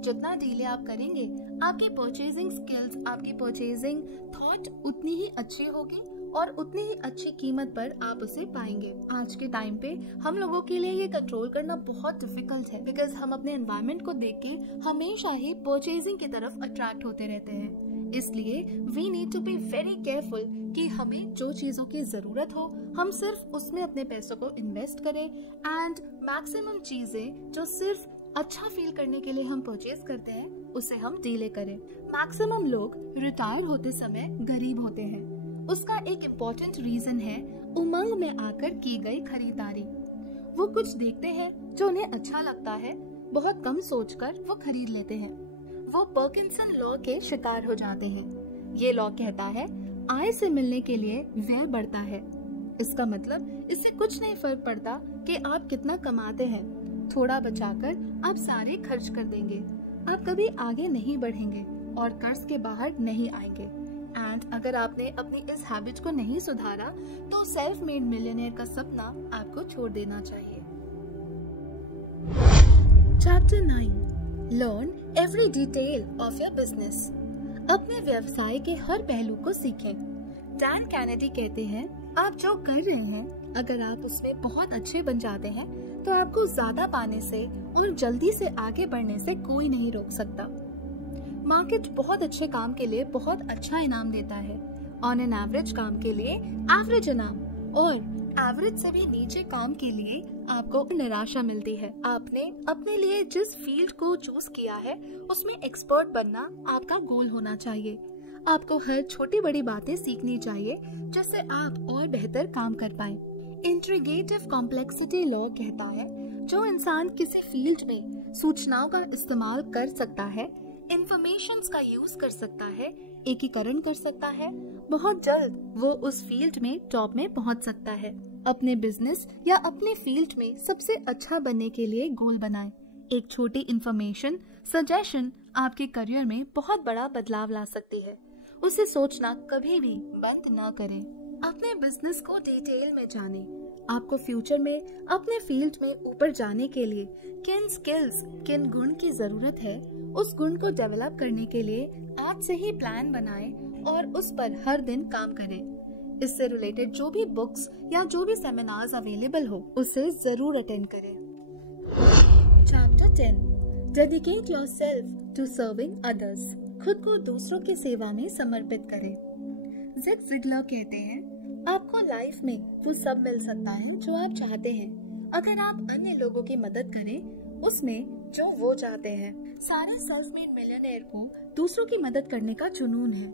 जितना डीले आप करेंगे आपकी परचेजिंग स्किल्स, आपकी परचेजिंग थॉट उतनी ही अच्छी होगी और उतनी ही अच्छी कीमत पर आप उसे पाएंगे। आज के टाइम पे हम लोगों के लिए ये कंट्रोल करना बहुत डिफिकल्ट है, बिकॉज हम अपने एनवायरनमेंट को देख के हमेशा ही परचेजिंग की तरफ अट्रैक्ट होते रहते हैं। इसलिए we need to be very careful कि हमें जो चीजों की जरूरत हो हम सिर्फ उसमें अपने पैसों को इन्वेस्ट करें एंड मैक्सिमम चीजें जो सिर्फ अच्छा फील करने के लिए हम परचेज करते हैं उसे हम डीले करें। मैक्सिमम लोग रिटायर होते समय गरीब होते हैं, उसका एक इम्पोर्टेंट रीजन है उमंग में आकर की गई खरीदारी। वो कुछ देखते हैं जो उन्हें अच्छा लगता है, बहुत कम सोचकर वो खरीद लेते हैं। वो पर्किंसन लॉ के शिकार हो जाते हैं। ये लॉ कहता है आय से मिलने के लिए व्यय बढ़ता है। इसका मतलब इससे कुछ नहीं फर्क पड़ता कि आप कितना कमाते हैं, थोड़ा बचाकर आप सारे खर्च कर देंगे। आप कभी आगे नहीं बढ़ेंगे और कर्ज के बाहर नहीं आएंगे। एंड अगर आपने अपनी इस हैबिट को नहीं सुधारा तो सेल्फ मेड मिलियनेयर का सपना आपको छोड़ देना चाहिए। Chapter 9 learn every detail of your business. अपने व्यवसाय के हर पहलू को सीखें। डैन कैनेडी कहते हैं, आप जो कर रहे हैं अगर आप उसमें बहुत अच्छे बन जाते हैं तो आपको ज्यादा पाने से और जल्दी से आगे बढ़ने से कोई नहीं रोक सकता। मार्केट बहुत अच्छे काम के लिए बहुत अच्छा इनाम देता है, ऑन एन एवरेज काम के लिए एवरेज इनाम, और एवरेज से भी नीचे काम के लिए आपको निराशा मिलती है। आपने अपने लिए जिस फील्ड को चूज किया है उसमें एक्सपर्ट बनना आपका गोल होना चाहिए। आपको हर छोटी बड़ी बातें सीखनी चाहिए जिससे आप और बेहतर काम कर पाए। इंट्रीगेटिव कॉम्प्लेक्सिटी लॉ कहता है, जो इंसान किसी फील्ड में सूचनाओं का इस्तेमाल कर सकता है, इंफॉर्मेशंस का यूज कर सकता है, एकीकरण कर सकता है, बहुत जल्द वो उस फील्ड में टॉप में पहुंच सकता है। अपने बिजनेस या अपने फील्ड में सबसे अच्छा बनने के लिए गोल बनाएं। एक छोटी इंफॉर्मेशन सजेशन आपके करियर में बहुत बड़ा बदलाव ला सकती है। उसे सोचना कभी भी बंद न करें। अपने बिजनेस को डिटेल में जानें। आपको फ्यूचर में अपने फील्ड में ऊपर जाने के लिए किन स्किल्स, किन गुण की जरूरत है, उस गुण को डेवलप करने के लिए आज से ही प्लान बनाएं और उस पर हर दिन काम करें। इससे रिलेटेड जो भी बुक्स या जो भी सेमिनार्स अवेलेबल हो उसे जरूर अटेंड करें। Chapter 10 dedicate yourself to serving others. खुद को दूसरों की सेवा में समर्पित करें। ज़िग ज़िगलर कहते हैं, आपको लाइफ में वो सब मिल सकता है जो आप चाहते हैं अगर आप अन्य लोगों की मदद करें उसमें जो वो चाहते हैं। सारे सेल्फ मेड मिलियनेयर को दूसरों की मदद करने का जुनून है।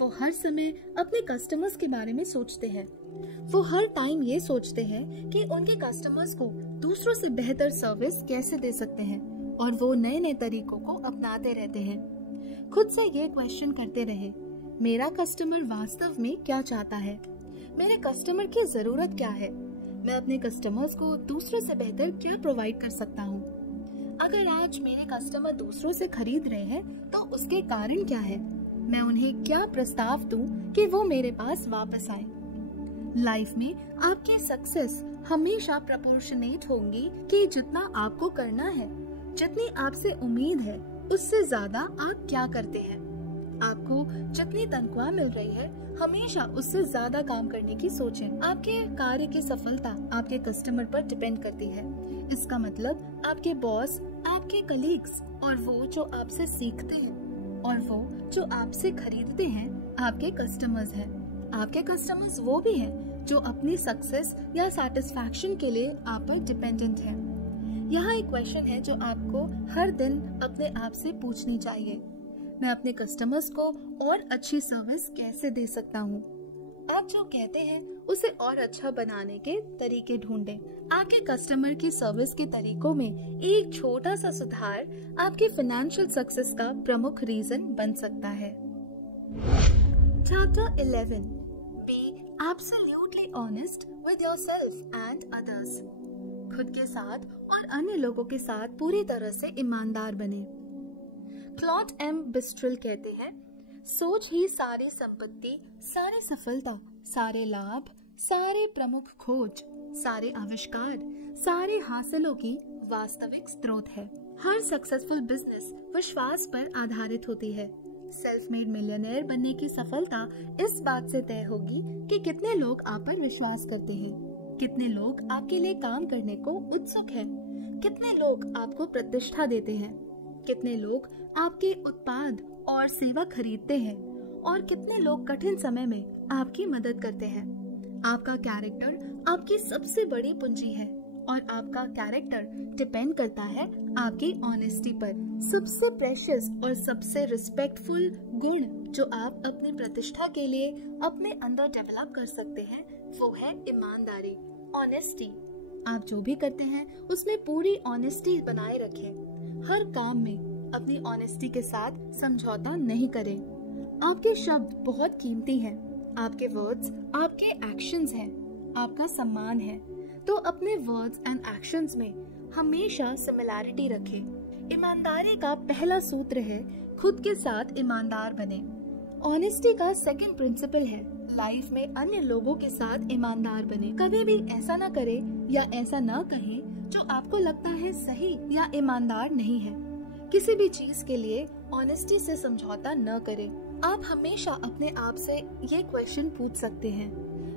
वो हर समय अपने कस्टमर्स के बारे में सोचते हैं। वो हर टाइम ये सोचते हैं कि उनके कस्टमर्स को दूसरों से बेहतर सर्विस कैसे दे सकते हैं और वो नए नए तरीकों को अपनाते रहते हैं। खुद से ये क्वेश्चन करते रहे, मेरा कस्टमर वास्तव में क्या चाहता है, मेरे कस्टमर की जरूरत क्या है, मैं अपने कस्टमर्स को दूसरों से बेहतर क्या प्रोवाइड कर सकता हूँ। अगर आज मेरे कस्टमर दूसरों से खरीद रहे हैं तो उसके कारण क्या है? मैं उन्हें क्या प्रस्ताव दूं कि वो मेरे पास वापस आए? लाइफ में आपकी सक्सेस हमेशा प्रोपोर्शनेट होंगी कि जितना आपको करना है, जितनी आपसे उम्मीद है, उससे ज्यादा आप क्या करते हैं। आपको जितनी तनख्वाह मिल रही है, हमेशा उससे ज्यादा काम करने की सोचें। आपके कार्य की सफलता आपके कस्टमर पर डिपेंड करती है। इसका मतलब आपके बॉस, आपके कलीग्स और वो जो आपसे सीखते हैं और वो जो आपसे खरीदते हैं आपके कस्टमर्स हैं। आपके कस्टमर्स वो भी हैं जो अपनी सक्सेस या सेटिस्फैक्शन के लिए आप पर डिपेंडेंट हैं। यहाँ एक क्वेश्चन है जो आपको हर दिन अपने आप से पूछनी चाहिए। मैं अपने कस्टमर्स को और अच्छी सर्विस कैसे दे सकता हूँ? आप जो कहते हैं उसे और अच्छा बनाने के तरीके ढूंढें। आपके कस्टमर की सर्विस के तरीकों में एक छोटा सा सुधार आपकी फाइनेंशियल सक्सेस का प्रमुख रीजन बन सकता है। Chapter 11, be absolutely honest with yourself and others. खुद के साथ और अन्य लोगों के साथ पूरी तरह से ईमानदार बने। क्लॉड एम बिस्ट्रिल कहते हैं, सोच ही सारी संपत्ति, सारी सफलता, सारे लाभ, सारे प्रमुख खोज, सारे आविष्कार, सारे हासिलों की वास्तविक स्रोत है। हर सक्सेसफुल बिजनेस विश्वास पर आधारित होती है। सेल्फ मेड मिलियनेयर बनने की सफलता इस बात से तय होगी कि कितने लोग आप पर विश्वास करते हैं, कितने लोग आपके लिए काम करने को उत्सुक हैं, कितने लोग आपको प्रतिष्ठा देते हैं, कितने लोग आपके उत्पाद और सेवा खरीदते हैं और कितने लोग कठिन समय में आपकी मदद करते हैं। आपका कैरेक्टर आपकी सबसे बड़ी पूंजी है और आपका कैरेक्टर डिपेंड करता है आपकी ऑनेस्टी पर। सबसे प्रेशियस और सबसे रिस्पेक्टफुल गुण जो आप अपनी प्रतिष्ठा के लिए अपने अंदर डेवलप कर सकते हैं वो है ईमानदारी, ऑनेस्टी। आप जो भी करते हैं उसमें पूरी ऑनेस्टी बनाए रखें। हर काम में अपनी ऑनेस्टी के साथ समझौता नहीं करें। आपके शब्द बहुत कीमती हैं। आपके वर्ड्स आपके एक्शंस हैं, आपका सम्मान है। तो अपने वर्ड्स एंड एक्शंस में हमेशा सिमिलैरिटी रखें। ईमानदारी का पहला सूत्र है खुद के साथ ईमानदार बने। ऑनेस्टी का सेकंड प्रिंसिपल है लाइफ में अन्य लोगों के साथ ईमानदार बने। कभी भी ऐसा ना करे या ऐसा ना कहे जो आपको लगता है सही या ईमानदार नहीं है। किसी भी चीज के लिए ऑनेस्टी से समझौता न करें। आप हमेशा अपने आप से ये क्वेश्चन पूछ सकते हैं,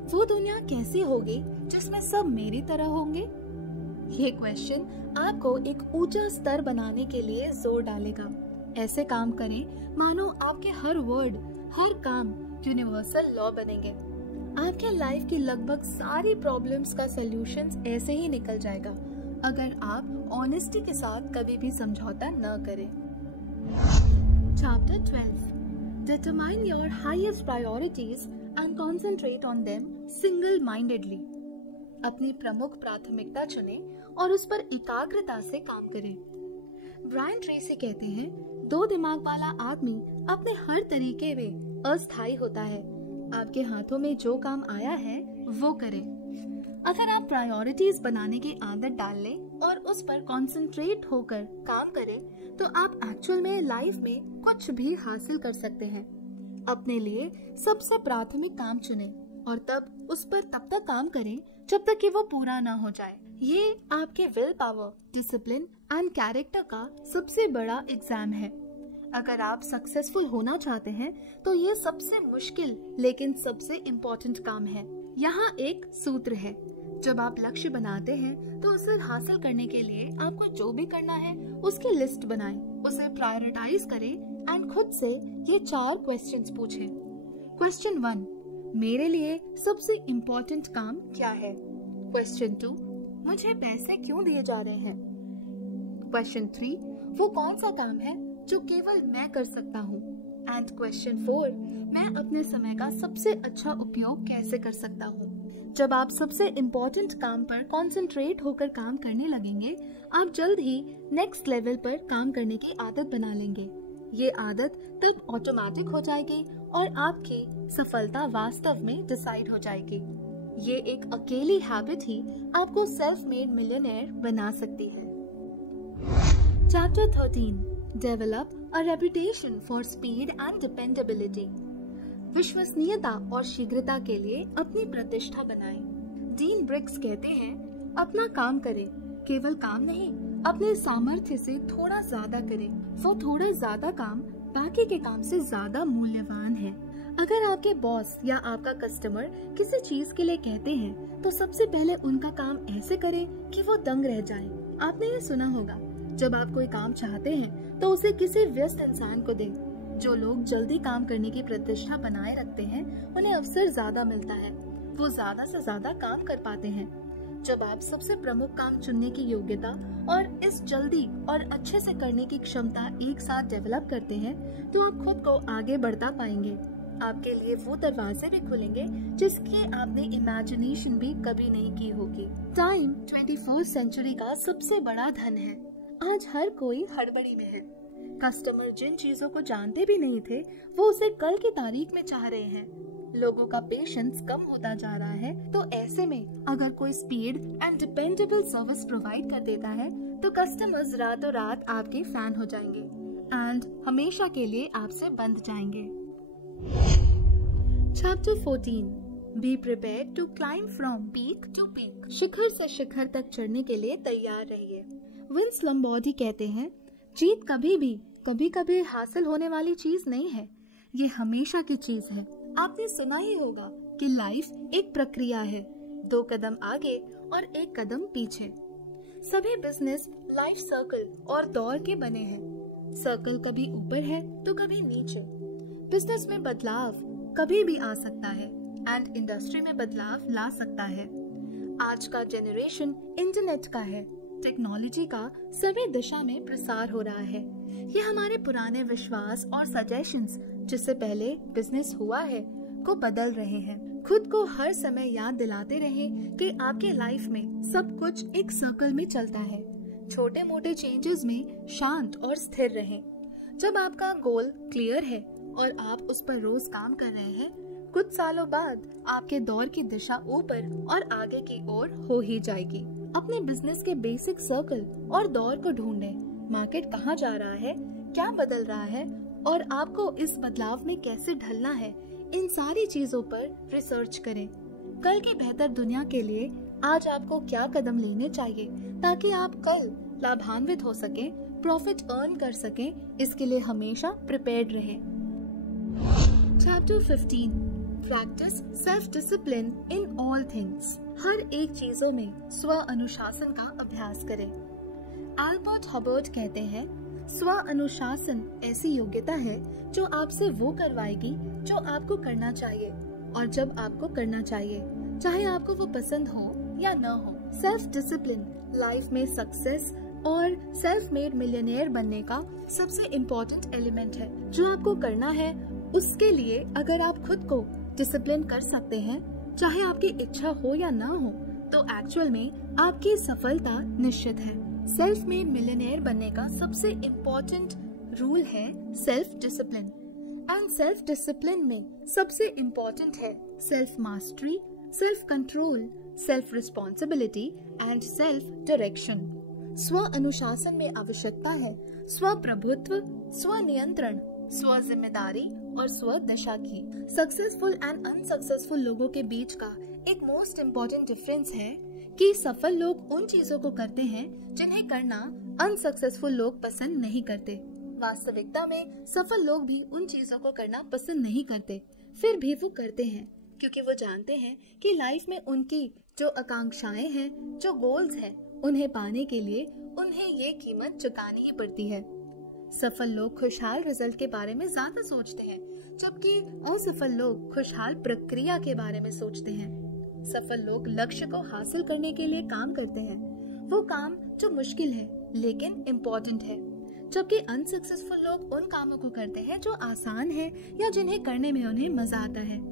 वो दुनिया कैसी होगी जिसमें सब मेरी तरह होंगे? ये क्वेश्चन आपको एक ऊंचा स्तर बनाने के लिए जोर डालेगा। ऐसे काम करें मानो आपके हर वर्ड, हर काम यूनिवर्सल लॉ बनेंगे। आपके लाइफ की लगभग सारी प्रॉब्लम्स का सॉल्यूशंस ऐसे ही निकल जाएगा अगर आप ऑनेस्टी के साथ कभी भी समझौता न करें। Chapter 12, Determine your highest priorities and concentrate on them single-mindedly. अपनी प्रमुख प्राथमिकता चुनें और उस पर एकाग्रता से काम करें। ब्रायन ट्रेसी कहते हैं, 2 दिमाग वाला आदमी अपने हर तरीके में अस्थायी होता है। आपके हाथों में जो काम आया है वो करें। अगर आप प्रायोरिटीज बनाने की आदत डाल लें और उस पर कंसंट्रेट होकर काम करें तो आप एक्चुअल में लाइफ में कुछ भी हासिल कर सकते हैं। अपने लिए सबसे प्राथमिक काम चुनें और तब उस पर तब तक काम करें जब तक कि वो पूरा ना हो जाए। ये आपके will power, discipline and character का सबसे बड़ा एग्जाम है। अगर आप सक्सेसफुल होना चाहते हैं तो ये सबसे मुश्किल लेकिन सबसे इम्पोर्टेंट काम है। यहाँ एक सूत्र है, जब आप लक्ष्य बनाते हैं तो उसे हासिल करने के लिए आपको जो भी करना है उसकी लिस्ट बनाएं, उसे प्रायोरिटाइज करें एंड खुद से ये 4 क्वेश्चंस पूछें। क्वेश्चन 1, मेरे लिए सबसे इम्पोर्टेंट काम क्या है? क्वेश्चन 2, मुझे पैसे क्यों दिए जा रहे हैं? क्वेश्चन 3, वो कौन सा काम है जो केवल मैं कर सकता हूँ? एंड क्वेश्चन 4, मैं अपने समय का सबसे अच्छा उपयोग कैसे कर सकता हूँ? जब आप सबसे इम्पोर्टेंट काम पर कंसंट्रेट होकर काम करने लगेंगे, आप जल्द ही नेक्स्ट लेवल पर काम करने की आदत बना लेंगे। ये आदत तब ऑटोमेटिक हो जाएगी और आपकी सफलता वास्तव में डिसाइड हो जाएगी। ये एक अकेली हैबिट ही आपको सेल्फ मेड मिलियनेयर बना सकती है। Chapter 13. Develop a reputation for speed and dependability. विश्वसनीयता और शीघ्रता के लिए अपनी प्रतिष्ठा बनाएं। डीन ब्रिक्स कहते हैं, अपना काम करें, केवल काम नहीं, अपने सामर्थ्य से थोड़ा ज्यादा करें। वो थोड़ा ज्यादा काम बाकी के काम से ज्यादा मूल्यवान है। अगर आपके बॉस या आपका कस्टमर किसी चीज के लिए कहते हैं, तो सबसे पहले उनका काम ऐसे करें कि वो दंग रह जाए। आपने ये सुना होगा, जब आप कोई काम चाहते हैं तो उसे किसी व्यस्त इंसान को दें। जो लोग जल्दी काम करने की प्रतिष्ठा बनाए रखते हैं, उन्हें अवसर ज्यादा मिलता है, वो ज्यादा से ज्यादा काम कर पाते हैं। जब आप सबसे प्रमुख काम चुनने की योग्यता और इस जल्दी और अच्छे से करने की क्षमता एक साथ डेवलप करते हैं, तो आप खुद को आगे बढ़ा पाएंगे। आपके लिए वो दरवाजे भी खुलेंगे जिसकी आपने इमेजिनेशन भी कभी नहीं की होगी। टाइम 21st सेंचुरी का सबसे बड़ा धन है। आज हर कोई हड़बड़ी में है। कस्टमर जिन चीजों को जानते भी नहीं थे, वो उसे कल की तारीख में चाह रहे हैं। लोगों का पेशेंस कम होता जा रहा है, तो ऐसे में अगर कोई speed and dependable service provide कर देता है, तो कस्टमर्स रातों रात आपके फैन हो जाएंगे एंड हमेशा के लिए आपसे बंध जाएंगे। Chapter 14. Be prepared to climb from peak to peak. शिखर से शिखर तक चढ़ने के लिए तैयार रहिए। विंस लम्बॉर्डी कहते हैं, जीत कभी कभी हासिल होने वाली चीज नहीं है, ये हमेशा की चीज है। आपने सुना ही होगा कि लाइफ एक प्रक्रिया है, 2 कदम आगे और 1 कदम पीछे। सभी बिजनेस लाइफ सर्कल और दौर के बने हैं। सर्कल कभी ऊपर है तो कभी नीचे। बिजनेस में बदलाव कभी भी आ सकता है एंड इंडस्ट्री में बदलाव ला सकता है। आज का जनरेशन इंटरनेट का है, टेक्नोलॉजी का सभी दिशा में प्रसार हो रहा है। ये हमारे पुराने विश्वास और सजेशंस, जिससे पहले बिजनेस हुआ है, को बदल रहे हैं। खुद को हर समय याद दिलाते रहें कि आपके लाइफ में सब कुछ एक सर्कल में चलता है। छोटे मोटे चेंजेस में शांत और स्थिर रहें। जब आपका गोल क्लियर है और आप उस पर रोज काम कर रहे हैं, कुछ सालों बाद आपके दौर की दिशा ऊपर और आगे की ओर हो ही जाएगी। अपने बिजनेस के बेसिक सर्कल और दौर को ढूंढें। मार्केट कहाँ जा रहा है, क्या बदल रहा है और आपको इस बदलाव में कैसे ढलना है, इन सारी चीजों पर रिसर्च करें। कल की बेहतर दुनिया के लिए आज आपको क्या कदम लेने चाहिए ताकि आप कल लाभान्वित हो सके, प्रॉफिट अर्न कर सके, इसके लिए हमेशा प्रिपेयर्ड रहें। Chapter 15. Practice self-discipline in all things. हर एक चीजों में स्व अनुशासन का अभ्यास करें। एल्बर्ट हबर्ट कहते हैं, स्व अनुशासन ऐसी योग्यता है जो आपसे वो करवाएगी जो आपको करना चाहिए और जब आपको करना चाहिए, चाहे आपको वो पसंद हो या न हो। सेल्फ डिसिप्लिन लाइफ में सक्सेस और सेल्फ मेड मिलियनेयर बनने का सबसे इम्पोर्टेंट एलिमेंट है। जो आपको करना है उसके लिए अगर आप खुद को डिसिप्लिन कर सकते हैं, चाहे आपकी इच्छा हो या ना हो, तो एक्चुअल में आपकी सफलता निश्चित है। सेल्फ मेड मिलियनेयर बनने का सबसे इम्पोर्टेंट रूल है self discipline. And self discipline में सबसे इम्पोर्टेंट है self mastery, self control, self responsibility and self direction. स्व अनुशासन में आवश्यकता है स्व प्रभुत्व, स्व नियंत्रण, स्व जिम्मेदारी और स्व दिशा की। सक्सेसफुल एंड अनसक्सेसफुल लोगों के बीच का एक मोस्ट इम्पोर्टेंट डिफरेंस है कि सफल लोग उन चीजों को करते हैं जिन्हें करना अनसक्सेसफुल लोग पसंद नहीं करते। वास्तविकता में सफल लोग भी उन चीजों को करना पसंद नहीं करते, फिर भी वो करते हैं क्योंकि वो जानते हैं कि लाइफ में उनकी जो आकांक्षाएं हैं, जो गोल्स हैं, उन्हें पाने के लिए उन्हें ये कीमत चुकानी ही पड़ती है। सफल लोग खुशहाल रिजल्ट के बारे में ज्यादा सोचते हैं, जबकि असफल लोग खुशहाल प्रक्रिया के बारे में सोचते हैं। सफल लोग लक्ष्य को हासिल करने के लिए काम करते हैं, वो काम जो मुश्किल है लेकिन इम्पोर्टेंट है, जबकि अनसक्सेसफुल लोग उन कामों को करते हैं जो आसान है या जिन्हें करने में उन्हें मजा आता है।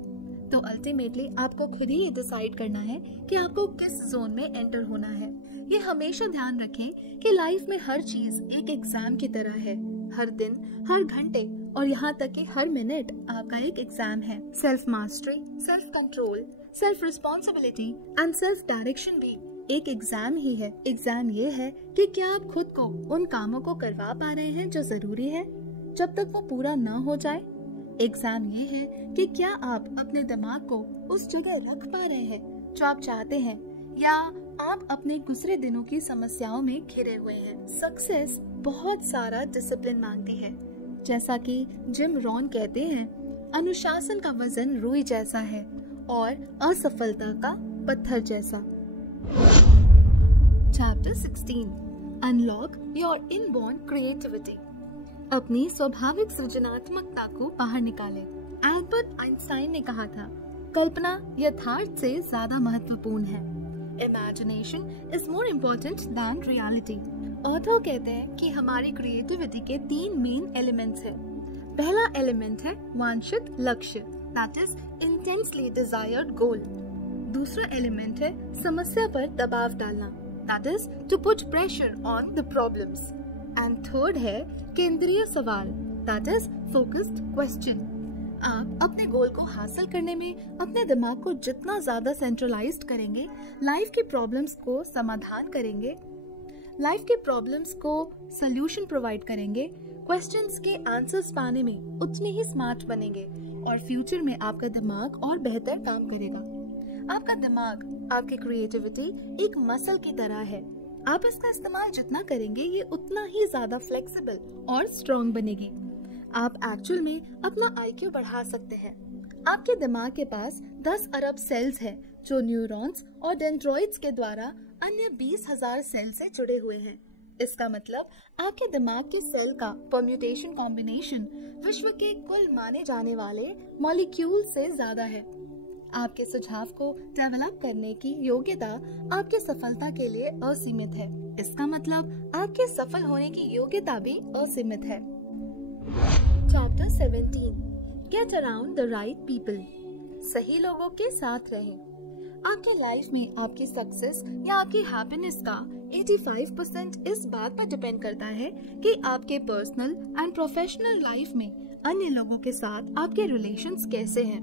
तो अल्टीमेटली आपको खुद ही ये डिसाइड करना है कि आपको किस जोन में एंटर होना है। ये हमेशा ध्यान रखें कि लाइफ में हर चीज एक एग्जाम की तरह है। हर दिन, हर घंटे और यहाँ तक कि हर मिनट आपका एक एग्जाम है। Self mastery, self control, self responsibility and self direction भी एक एग्जाम ही है। एग्जाम ये है कि क्या आप खुद को उन कामों को करवा पा रहे हैं जो जरूरी है जब तक वो पूरा ना हो जाए। एग्जाम ये है कि क्या आप अपने दिमाग को उस जगह रख पा रहे हैं जो आप चाहते हैं, या आप अपने गुजरे दिनों की समस्याओं में घिरे हुए हैं। सक्सेस बहुत सारा डिसिप्लिन मांगती है। जैसा कि जिम रॉन कहते हैं, अनुशासन का वजन रुई जैसा है और असफलता का पत्थर जैसा। Chapter 16 unlock your inborn creativity. अपनी स्वाभाविक सृजनात्मकता को बाहर निकालें। एल्बर्ट आइंस्टाइन ने कहा था, कल्पना यथार्थ से ज्यादा महत्वपूर्ण है। Imagination is more important than reality. Author कहते हैं कि हमारी क्रिएटिविटी के 3 मेन एलिमेंट्स हैं। पहला एलिमेंट है वांछित लक्ष्य, that is intensely desired goal. दूसरा एलिमेंट है समस्या पर दबाव डालना, that is to put pressure on the problems. And third है केंद्रीय सवाल, दैट इज फोकस्ड क्वेश्चन। आप अपने गोल को हासिल करने में अपने दिमाग को जितना ज्यादा सेंट्रलाइज्ड करेंगे, लाइफ की प्रॉब्लम्स को समाधान करेंगे, लाइफ के प्रॉब्लम्स को सॉल्यूशन प्रोवाइड करेंगे, क्वेश्चंस के आंसर्स पाने में उतने ही स्मार्ट बनेंगे और फ्यूचर में आपका दिमाग और बेहतर काम करेगा। आपका दिमाग, आपकी क्रिएटिविटी एक मसल की तरह है। आप इसका इस्तेमाल जितना करेंगे, ये उतना ही ज्यादा फ्लेक्सिबल और स्ट्रॉन्ग बनेगी। आप एक्चुअल में अपना IQ बढ़ा सकते हैं। आपके दिमाग के पास 10 अरब सेल्स हैं जो न्यूरॉन्स और डेंड्रॉइड्स के द्वारा अन्य 20,000 सेल से जुड़े हुए हैं। इसका मतलब आपके दिमाग के सेल का परम्यूटेशन कॉम्बिनेशन विश्व के कुल माने जाने वाले मॉलिक्यूल से ज्यादा है। आपके सुझाव को डेवलप करने की योग्यता आपके सफलता के लिए असीमित है। इसका मतलब आपके सफल होने की योग्यता भी असीमित है। Chapter 17 get around the right people. सही लोगों के साथ रहें। आपके लाइफ में आपकी सक्सेस या आपकी हैप्पीनेस का 85% इस बात पर डिपेंड करता है कि आपके पर्सनल एंड प्रोफेशनल लाइफ में अन्य लोगों के साथ आपके रिलेशंस कैसे हैं।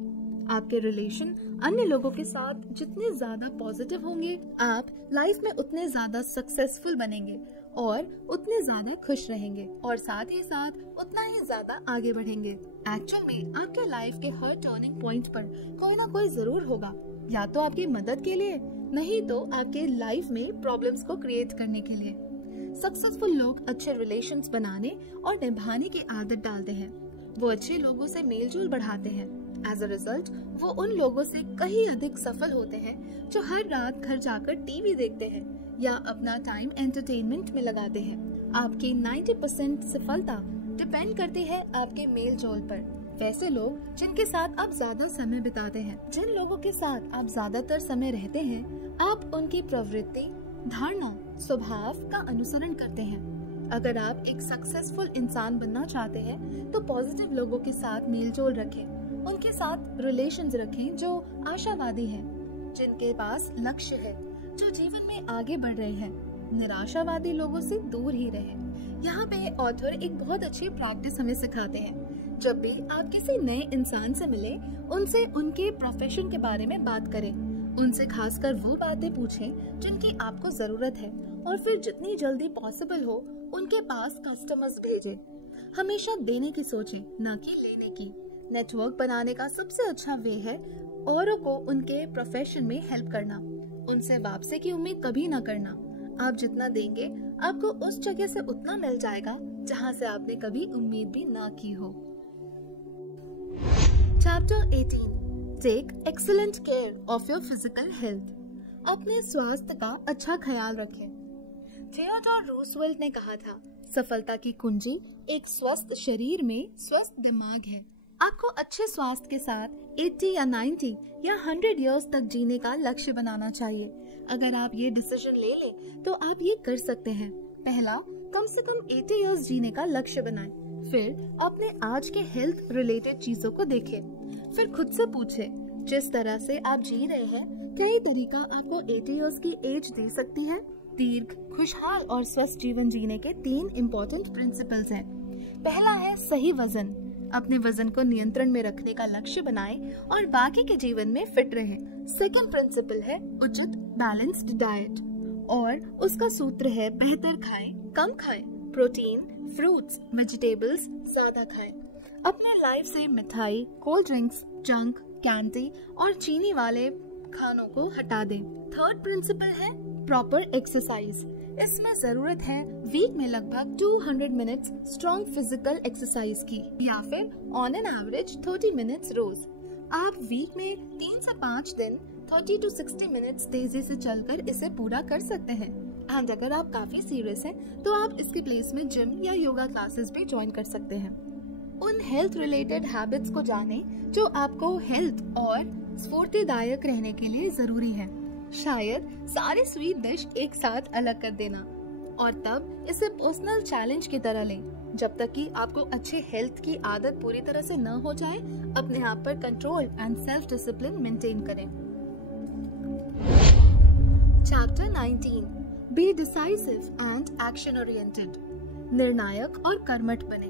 आपके रिलेशन अन्य लोगों के साथ जितने ज्यादा पॉजिटिव होंगे, आप लाइफ में उतने ज्यादा सक्सेसफुल बनेंगे और उतने ज्यादा खुश रहेंगे और साथ ही साथ उतना ही ज्यादा आगे बढ़ेंगे। एक्चुअल में आपके लाइफ के हर टर्निंग पॉइंट पर कोई ना कोई जरूर होगा, या तो आपकी मदद के लिए, नहीं तो आपके लाइफ में प्रॉब्लम्स को क्रिएट करने के लिए। सक्सेसफुल लोग अच्छे रिलेशंस बनाने और निभाने की आदत डालते हैं। वो अच्छे लोगों से मेलजोल बढ़ाते हैं। एज अ रिजल्ट वो उन लोगों से कहीं अधिक सफल होते हैं जो हर रात घर जाकर टीवी देखते हैं या अपना टाइम एंटरटेनमेंट में लगाते हैं। आपकी 90% सफलता डिपेंड करती है आपके मेल जोल पर। वैसे लोग जिनके साथ आप ज्यादा समय बिताते हैं, जिन लोगों के साथ आप ज्यादातर समय रहते हैं, आप उनकी प्रवृत्ति, धारणा, स्वभाव का अनुसरण करते हैं। अगर आप एक सक्सेसफुल इंसान बनना चाहते हैं तो पॉजिटिव लोगों के साथ मेलजोल रखें, उनके साथ रिलेशंस रखें जो आशावादी हैं, जिनके पास लक्ष्य है, जो जीवन में आगे बढ़ रहे हैं। निराशावादी लोगों से दूर ही रहें। यहाँ पे ऑथर एक बहुत अच्छी प्रैक्टिस हमें सिखाते हैं। जब भी आप किसी नए इंसान से मिले, उनसे उनके प्रोफेशन के बारे में बात करें। उनसे खासकर वो बातें पूछें जिनकी आपको जरूरत है और फिर जितनी जल्दी पॉसिबल हो उनके पास कस्टमर्स भेजें। हमेशा देने की सोचें, ना कि लेने की। नेटवर्क बनाने का सबसे अच्छा वे है औरों को उनके प्रोफेशन में हेल्प करना। उनसे वापसी की उम्मीद कभी ना करना। आप जितना देंगे आपको उस जगह से उतना मिल जाएगा जहाँ से आपने कभी उम्मीद भी ना की हो। Chapter 18 take excellent care of your physical health. अपने स्वास्थ्य का अच्छा ख्याल रखें। थियोडोर रूजवेल्ट ने कहा था, सफलता की कुंजी एक स्वस्थ शरीर में स्वस्थ दिमाग है। आपको अच्छे स्वास्थ्य के साथ 80 या 90 या 100 इयर्स तक जीने का लक्ष्य बनाना चाहिए। अगर आप ये डिसीजन ले लें तो आप ये कर सकते हैं। पहला, कम से कम 80 इयर्स जीने का लक्ष्य बनाएं। फिर अपने आज के हेल्थ रिलेटेड चीजों को देखें। फिर खुद से पूछें, जिस तरह से आप जी रहे हैं, क्या ये तरीका आपको 80 इयर्स की एज दे सकती है? दीर्घ, खुशहाल और स्वस्थ जीवन जीने के 3 इम्पोर्टेंट प्रिंसिपल्स हैं। पहला है सही वजन। अपने वजन को नियंत्रण में रखने का लक्ष्य बनाएं और बाकी के जीवन में फिट रहें। सेकंड प्रिंसिपल है उचित बैलेंस्ड डाइट और उसका सूत्र है बेहतर खाएं, कम खाएं, प्रोटीन, फ्रूट्स, वेजिटेबल्स ज्यादा खाएं। अपने लाइफ से मिठाई, कोल्ड ड्रिंक्स, जंक, कैंडी और चीनी वाले खानों को हटा दें। थर्ड प्रिंसिपल है प्रॉपर एक्सरसाइज। इसमें जरूरत है वीक में लगभग 200 मिनट्स स्ट्रॉन्ग फिजिकल एक्सरसाइज की या फिर ऑन एन एवरेज 30 मिनट्स रोज। आप वीक में 3 से 5 दिन 30 to 60 मिनट्स तेजी से चलकर इसे पूरा कर सकते हैं। एंड अगर आप काफी सीरियस हैं तो आप इसकी प्लेस में जिम या योगा क्लासेस भी ज्वाइन कर सकते हैं। उन हेल्थ रिलेटेड हैबिट्स को जानें जो आपको हेल्थ और स्फूर्तिदायक रहने के लिए जरूरी है। शायद सारे स्वीट डिश एक साथ अलग कर देना और तब इसे पर्सनल चैलेंज की तरह लें। जब तक कि आपको अच्छे हेल्थ की आदत पूरी तरह से न हो जाए, अपने आप पर control and self discipline maintain करें। Chapter 19 be decisive and action oriented. निर्णायक और कर्मठ बने।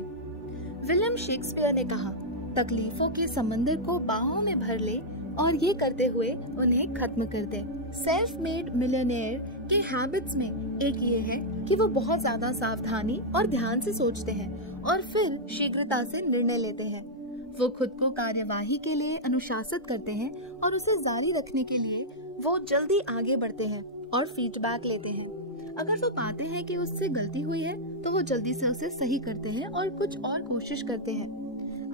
विलियम शेक्सपियर ने कहा, तकलीफों के समंदर को बाहों में भर ले और ये करते हुए उन्हें खत्म कर दे। सेल्फ मेड मिलियनेयर के हैबिट्स में एक ये है कि वो बहुत ज्यादा सावधानी और ध्यान से सोचते हैं और फिर शीघ्रता से निर्णय लेते हैं। वो खुद को कार्यवाही के लिए अनुशासित करते हैं और उसे जारी रखने के लिए वो जल्दी आगे बढ़ते हैं और फीडबैक लेते हैं। अगर वो पाते हैं कि उससे गलती हुई है तो वो जल्दी से उसे सही करते हैं और कुछ और कोशिश करते हैं।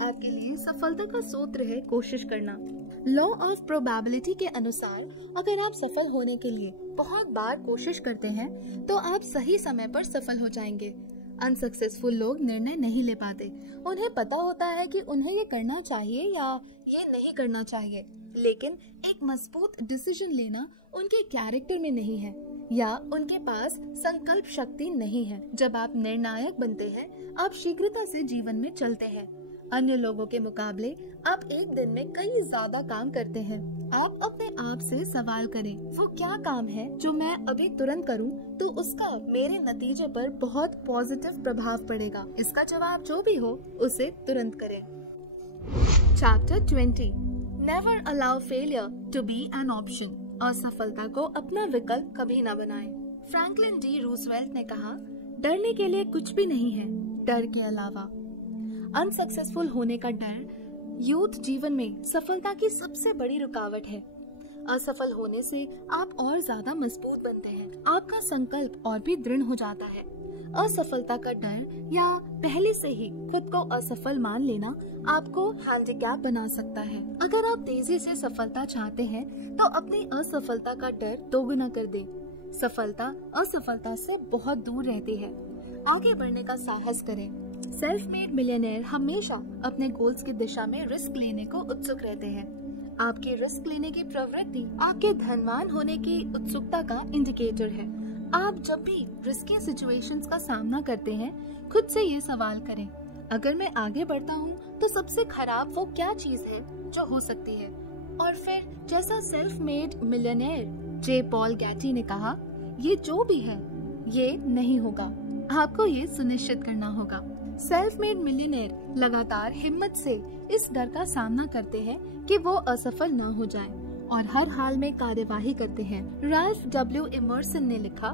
आपके लिए सफलता का सूत्र है कोशिश करना। लॉ ऑफ प्रोबेबिलिटी के अनुसार अगर आप सफल होने के लिए बहुत बार कोशिश करते हैं तो आप सही समय पर सफल हो जाएंगे। अनसक्सेसफुल लोग निर्णय नहीं ले पाते। उन्हें पता होता है कि उन्हें ये करना चाहिए या ये नहीं करना चाहिए, लेकिन एक मजबूत डिसीजन लेना उनके कैरेक्टर में नहीं है या उनके पास संकल्प शक्ति नहीं है। जब आप निर्णायक बनते हैं, आप शीघ्रता से जीवन में चलते हैं। अन्य लोगों के मुकाबले आप एक दिन में कई ज्यादा काम करते हैं। आप अपने आप से सवाल करें, वो क्या काम है जो मैं अभी तुरंत करूं तो उसका मेरे नतीजे पर बहुत पॉजिटिव प्रभाव पड़ेगा। इसका जवाब जो भी हो उसे तुरंत करें। Chapter 20 never allow failure to be an option. असफलता को अपना विकल्प कभी न बनाएं। फ्रैंकलिन डी रूजवेल्ट ने कहा, डरने के लिए कुछ भी नहीं है डर के अलावा। अनसक्सेसफुल होने का डर यूथ जीवन में सफलता की सबसे बड़ी रुकावट है। असफल होने से आप और ज्यादा मजबूत बनते हैं। आपका संकल्प और भी दृढ़ हो जाता है। असफलता का डर या पहले से ही खुद को असफल मान लेना आपको हैंडीकैप बना सकता है। अगर आप तेजी से सफलता चाहते हैं तो अपनी असफलता का डर दोगुना कर दें। सफलता असफलता से बहुत दूर रहती है। आगे बढ़ने का साहस करें। सेल्फ मेड मिलियनेयर हमेशा अपने गोल्स की दिशा में रिस्क लेने को उत्सुक रहते हैं। आपकी रिस्क लेने की प्रवृत्ति आपके धनवान होने की उत्सुकता का इंडिकेटर है। आप जब भी रिस्की सिचुएशंस का सामना करते हैं, खुद से ये सवाल करें, अगर मैं आगे बढ़ता हूँ तो सबसे खराब वो क्या चीज है जो हो सकती है। और फिर जैसा सेल्फ मेड मिलियनेयर जे पॉल गैटी ने कहा, ये जो भी है ये नहीं होगा। आपको ये सुनिश्चित करना होगा। सेल्फ मेड मिलियनेयर लगातार हिम्मत से इस डर का सामना करते हैं कि वो असफल न हो जाएं और हर हाल में कार्यवाही करते हैं। राल्फ डब्ल्यू इमर्सन ने लिखा,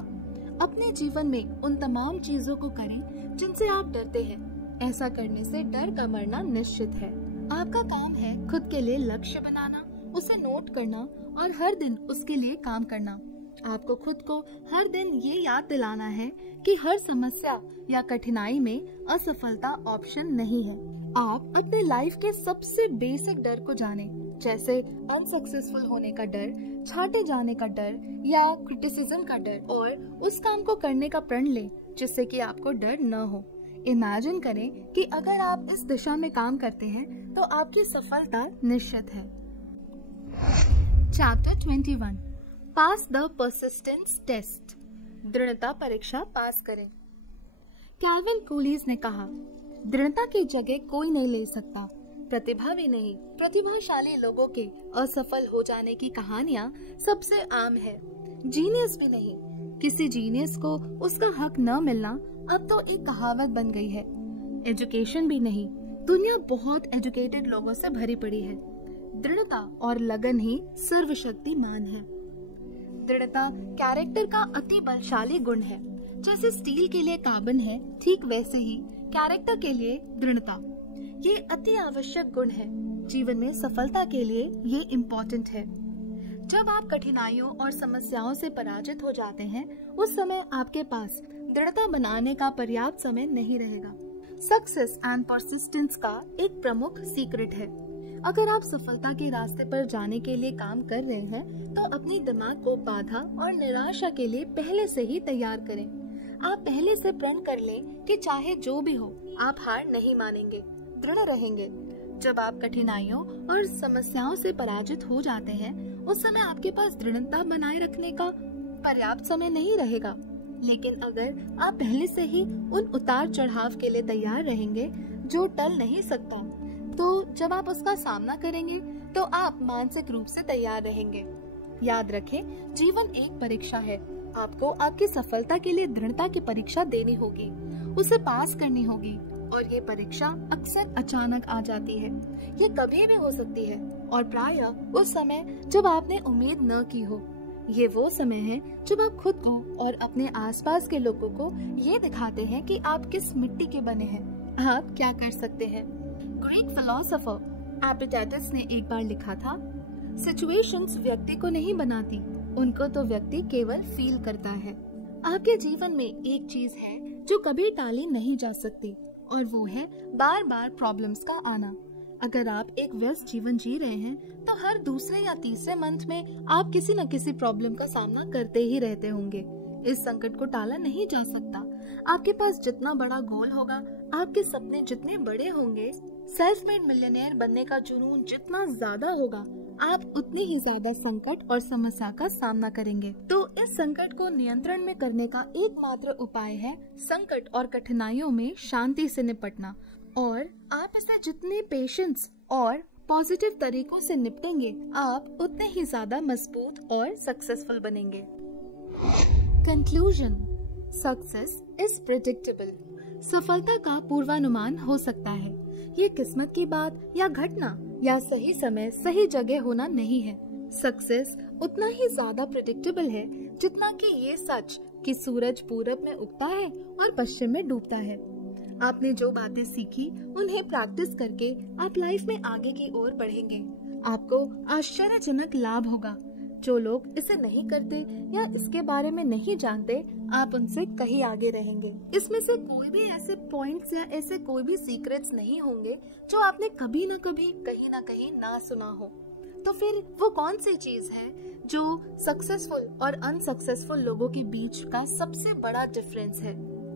अपने जीवन में उन तमाम चीजों को करें जिनसे आप डरते हैं। ऐसा करने से डर का मरना निश्चित है। आपका काम है खुद के लिए लक्ष्य बनाना, उसे नोट करना और हर दिन उसके लिए काम करना। आपको खुद को हर दिन ये याद दिलाना है कि हर समस्या या कठिनाई में असफलता ऑप्शन नहीं है। आप अपने लाइफ के सबसे बेसिक डर को जानें, जैसे अनसक्सेसफुल होने का डर, छांटे जाने का डर या क्रिटिसिज्म का डर, और उस काम को करने का प्रण लें जिससे कि आपको डर न हो। इमेजिन करें कि अगर आप इस दिशा में काम करते हैं तो आपकी सफलता निश्चित है। Chapter 21 pass the persistence test. दृढ़ता परीक्षा पास करें। कैल्विन कूलीज ने कहा, दृढ़ता की जगह कोई नहीं ले सकता, प्रतिभा भी नहीं। प्रतिभाशाली लोगों के असफल हो जाने की कहानियां सबसे आम है। जीनियस भी नहीं। किसी जीनियस को उसका हक न मिलना अब तो एक कहावत बन गई है। एजुकेशन भी नहीं। दुनिया बहुत एजुकेटेड लोगों से भरी पड़ी है। दृढ़ता और लगन ही सर्वशक्तिमान है। दृढ़ता कैरेक्टर का अति बलशाली गुण है। जैसे स्टील के लिए कार्बन है, ठीक वैसे ही कैरेक्टर के लिए दृढ़ता ये अति आवश्यक गुण है। जीवन में सफलता के लिए ये इम्पोर्टेंट है। जब आप कठिनाइयों और समस्याओं से पराजित हो जाते हैं, उस समय आपके पास दृढ़ता बनाने का पर्याप्त समय नहीं रहेगा। सक्सेस एंड परसिस्टेंस का एक प्रमुख सीक्रेट है। अगर आप सफलता के रास्ते पर जाने के लिए काम कर रहे हैं, तो अपनी दिमाग को बाधा और निराशा के लिए पहले से ही तैयार करें। आप पहले से प्रण कर लें कि चाहे जो भी हो, आप हार नहीं मानेंगे, दृढ़ रहेंगे। जब आप कठिनाइयों और समस्याओं से पराजित हो जाते हैं, उस समय आपके पास दृढ़ता बनाए रखने का पर्याप्त समय नहीं रहेगा। लेकिन अगर आप पहले से ही उन उतार चढ़ाव के लिए तैयार रहेंगे जो टल नहीं सकता, तो जब आप उसका सामना करेंगे तो आप मानसिक रूप से तैयार रहेंगे। याद रखें, जीवन एक परीक्षा है। आपको आपकी सफलता के लिए दृढ़ता की परीक्षा देनी होगी, उसे पास करनी होगी। और ये परीक्षा अक्सर अचानक आ जाती है, ये कभी भी हो सकती है, और प्रायः उस समय जब आपने उम्मीद न की हो। ये वो समय है जब आप खुद को और अपने आसपास के लोगों को ये दिखाते हैं कि आप किस मिट्टी के बने हैं, आप क्या कर सकते हैं। ग्रीक फिलोसोफर एपिक्टेटस ने एक बार लिखा था, सिचुएशंस व्यक्ति को नहीं बनाती, उनको तो व्यक्ति केवल फील करता है। आपके जीवन में एक चीज है जो कभी टाली नहीं जा सकती, और वो है बार बार प्रॉब्लम्स का आना। अगर आप एक व्यस्त जीवन जी रहे हैं, तो हर दूसरे या तीसरे मंथ में आप किसी न किसी प्रॉब्लम का सामना करते ही रहते होंगे। इस संकट को टाला नहीं जा सकता। आपके पास जितना बड़ा गोल होगा, आपके सपने जितने बड़े होंगे, सेल्फ मेड मिलियनेयर बनने का जुनून जितना ज्यादा होगा, आप उतनी ही ज्यादा संकट और समस्या का सामना करेंगे। तो इस संकट को नियंत्रण में करने का एकमात्र उपाय है संकट और कठिनाइयों में शांति से निपटना। और आप इसे जितने पेशेंस और पॉजिटिव तरीकों से निपटेंगे, आप उतने ही ज्यादा मजबूत और सक्सेसफुल बनेंगे। Conclusion, success is predictable. सफलता का पूर्वानुमान हो सकता है। ये किस्मत की बात या घटना या सही समय सही जगह होना नहीं है। सक्सेस उतना ही ज्यादा प्रेडिक्टेबल है जितना कि ये सच कि सूरज पूरब में उगता है और पश्चिम में डूबता है। आपने जो बातें सीखी, उन्हें प्रैक्टिस करके आप लाइफ में आगे की ओर बढ़ेंगे। आपको आश्चर्यजनक लाभ होगा। जो लोग इसे नहीं करते या इसके बारे में नहीं जानते, आप उनसे कहीं आगे रहेंगे। इसमें से कोई भी ऐसे पॉइंट्स या ऐसे कोई भी सीक्रेट्स नहीं होंगे जो आपने कभी न कभी कहीं ना कहीं ना सुना हो। तो फिर वो कौन सी चीज है जो सक्सेसफुल और अनसक्सेसफुल लोगों के बीच का सबसे बड़ा डिफरेंस है?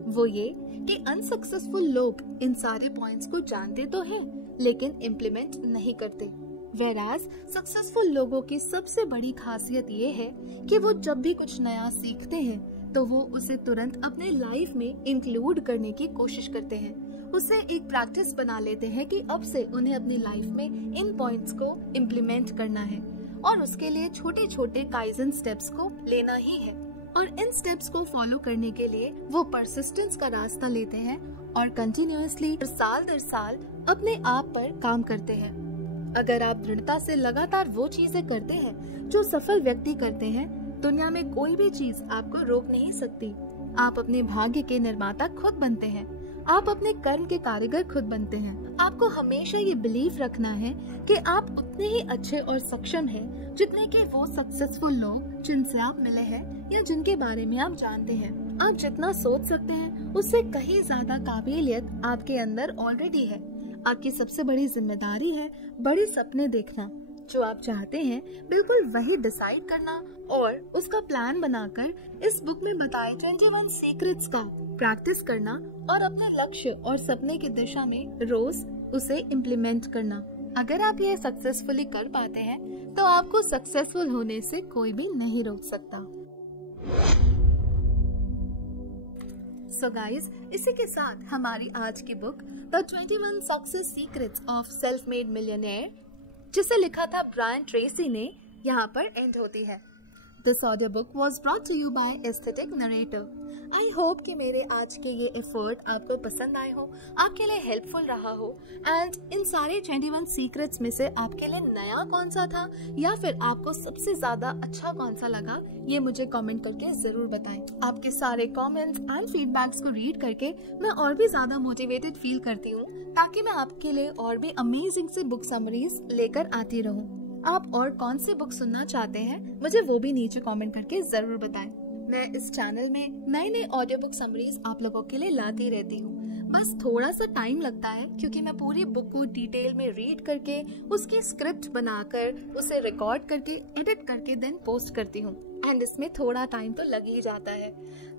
वो ये कि अनसक्सेसफुल लोग इन सारे पॉइंट्स को जानते तो हैं, लेकिन इम्प्लीमेंट नहीं करते। Whereas सक्सेसफुल लोगों की सबसे बड़ी खासियत ये है कि वो जब भी कुछ नया सीखते हैं, तो वो उसे तुरंत अपने लाइफ में इंक्लूड करने की कोशिश करते हैं। उसे एक प्रैक्टिस बना लेते हैं कि अब से उन्हें अपनी लाइफ में इन पॉइंट्स को इम्प्लीमेंट करना है, और उसके लिए छोटे छोटे काइजन स्टेप्स को लेना ही है। और इन स्टेप्स को फॉलो करने के लिए वो परसिस्टेंस का रास्ता लेते हैं और कंटिन्यूअसली साल दर साल अपने आप पर काम करते हैं। अगर आप दृढ़ता से लगातार वो चीजें करते हैं जो सफल व्यक्ति करते हैं, दुनिया में कोई भी चीज आपको रोक नहीं सकती। आप अपने भाग्य के निर्माता खुद बनते हैं। आप अपने कर्म के कारीगर खुद बनते हैं। आपको हमेशा ये बिलीव रखना है कि आप उतने ही अच्छे और सक्षम हैं जितने कि वो सक्सेसफुल लोग जिनसे आप मिले हैं या जिनके बारे में आप जानते हैं। आप जितना सोच सकते हैं, उससे कहीं ज्यादा काबिलियत आपके अंदर ऑलरेडी है। आपकी सबसे बड़ी जिम्मेदारी है बड़े सपने देखना। जो आप चाहते हैं बिल्कुल वही डिसाइड करना और उसका प्लान बनाकर इस बुक में बताए 21 सीक्रेट्स का प्रैक्टिस करना और अपने लक्ष्य और सपने की दिशा में रोज उसे इम्प्लीमेंट करना। अगर आप ये सक्सेसफुली कर पाते हैं, तो आपको सक्सेसफुल होने से कोई भी नहीं रोक सकता। So guys, इसी के साथ हमारी आज की book the 21 success secrets of self made millionaire, जिसे लिखा था ब्रायन ट्रेसी ने, यहाँ पर एंड होती है। This audiobook was brought to you by Aesthetic Narrator. I hope कि मेरे आज के ये एफर्ट आपको पसंद आए हो, आपके लिए हेल्पफुल रहा हो एंड इन सारे 21 सीक्रेट्स में से आपके लिए नया कौन सा था या फिर आपको सबसे ज्यादा अच्छा कौन सा लगा, ये मुझे कमेंट करके जरूर बताएं। आपके सारे कमेंट्स एंड फीडबैक्स को रीड करके मैं और भी ज्यादा मोटिवेटेड फील करती हूँ ताकि मैं आपके लिए और भी अमेजिंग से बुक समरीज लेकर आती रहूँ। आप और कौन से बुक सुनना चाहते हैं मुझे वो भी नीचे कमेंट करके जरूर बताएं। मैं इस चैनल में नए नए ऑडियो बुक समरीज आप लोगों के लिए लाती रहती हूँ। बस थोड़ा सा टाइम लगता है क्योंकि मैं पूरी बुक को डिटेल में रीड करके उसकी स्क्रिप्ट बनाकर उसे रिकॉर्ड करके एडिट करके देन पोस्ट करती हूँ एंड इसमें थोड़ा टाइम तो लग ही जाता है।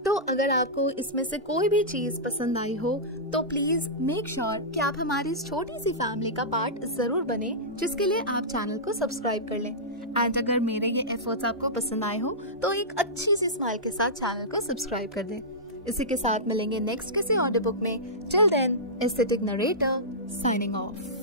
तो अगर आपको इसमें से कोई भी चीज पसंद आई हो तो प्लीज मेक श्योर कि आप हमारी इस छोटी सी फैमिली का पार्ट जरूर बने, जिसके लिए आप चैनल को सब्सक्राइब कर लें। एंड अगर मेरे ये एफर्ट्स आपको पसंद आए हो तो एक अच्छी सी स्माइल के साथ चैनल को सब्सक्राइब कर दें। इसी के साथ मिलेंगे नेक्स्ट किसी ऑडियो बुक में। Till then, Aesthetic Narrator signing of.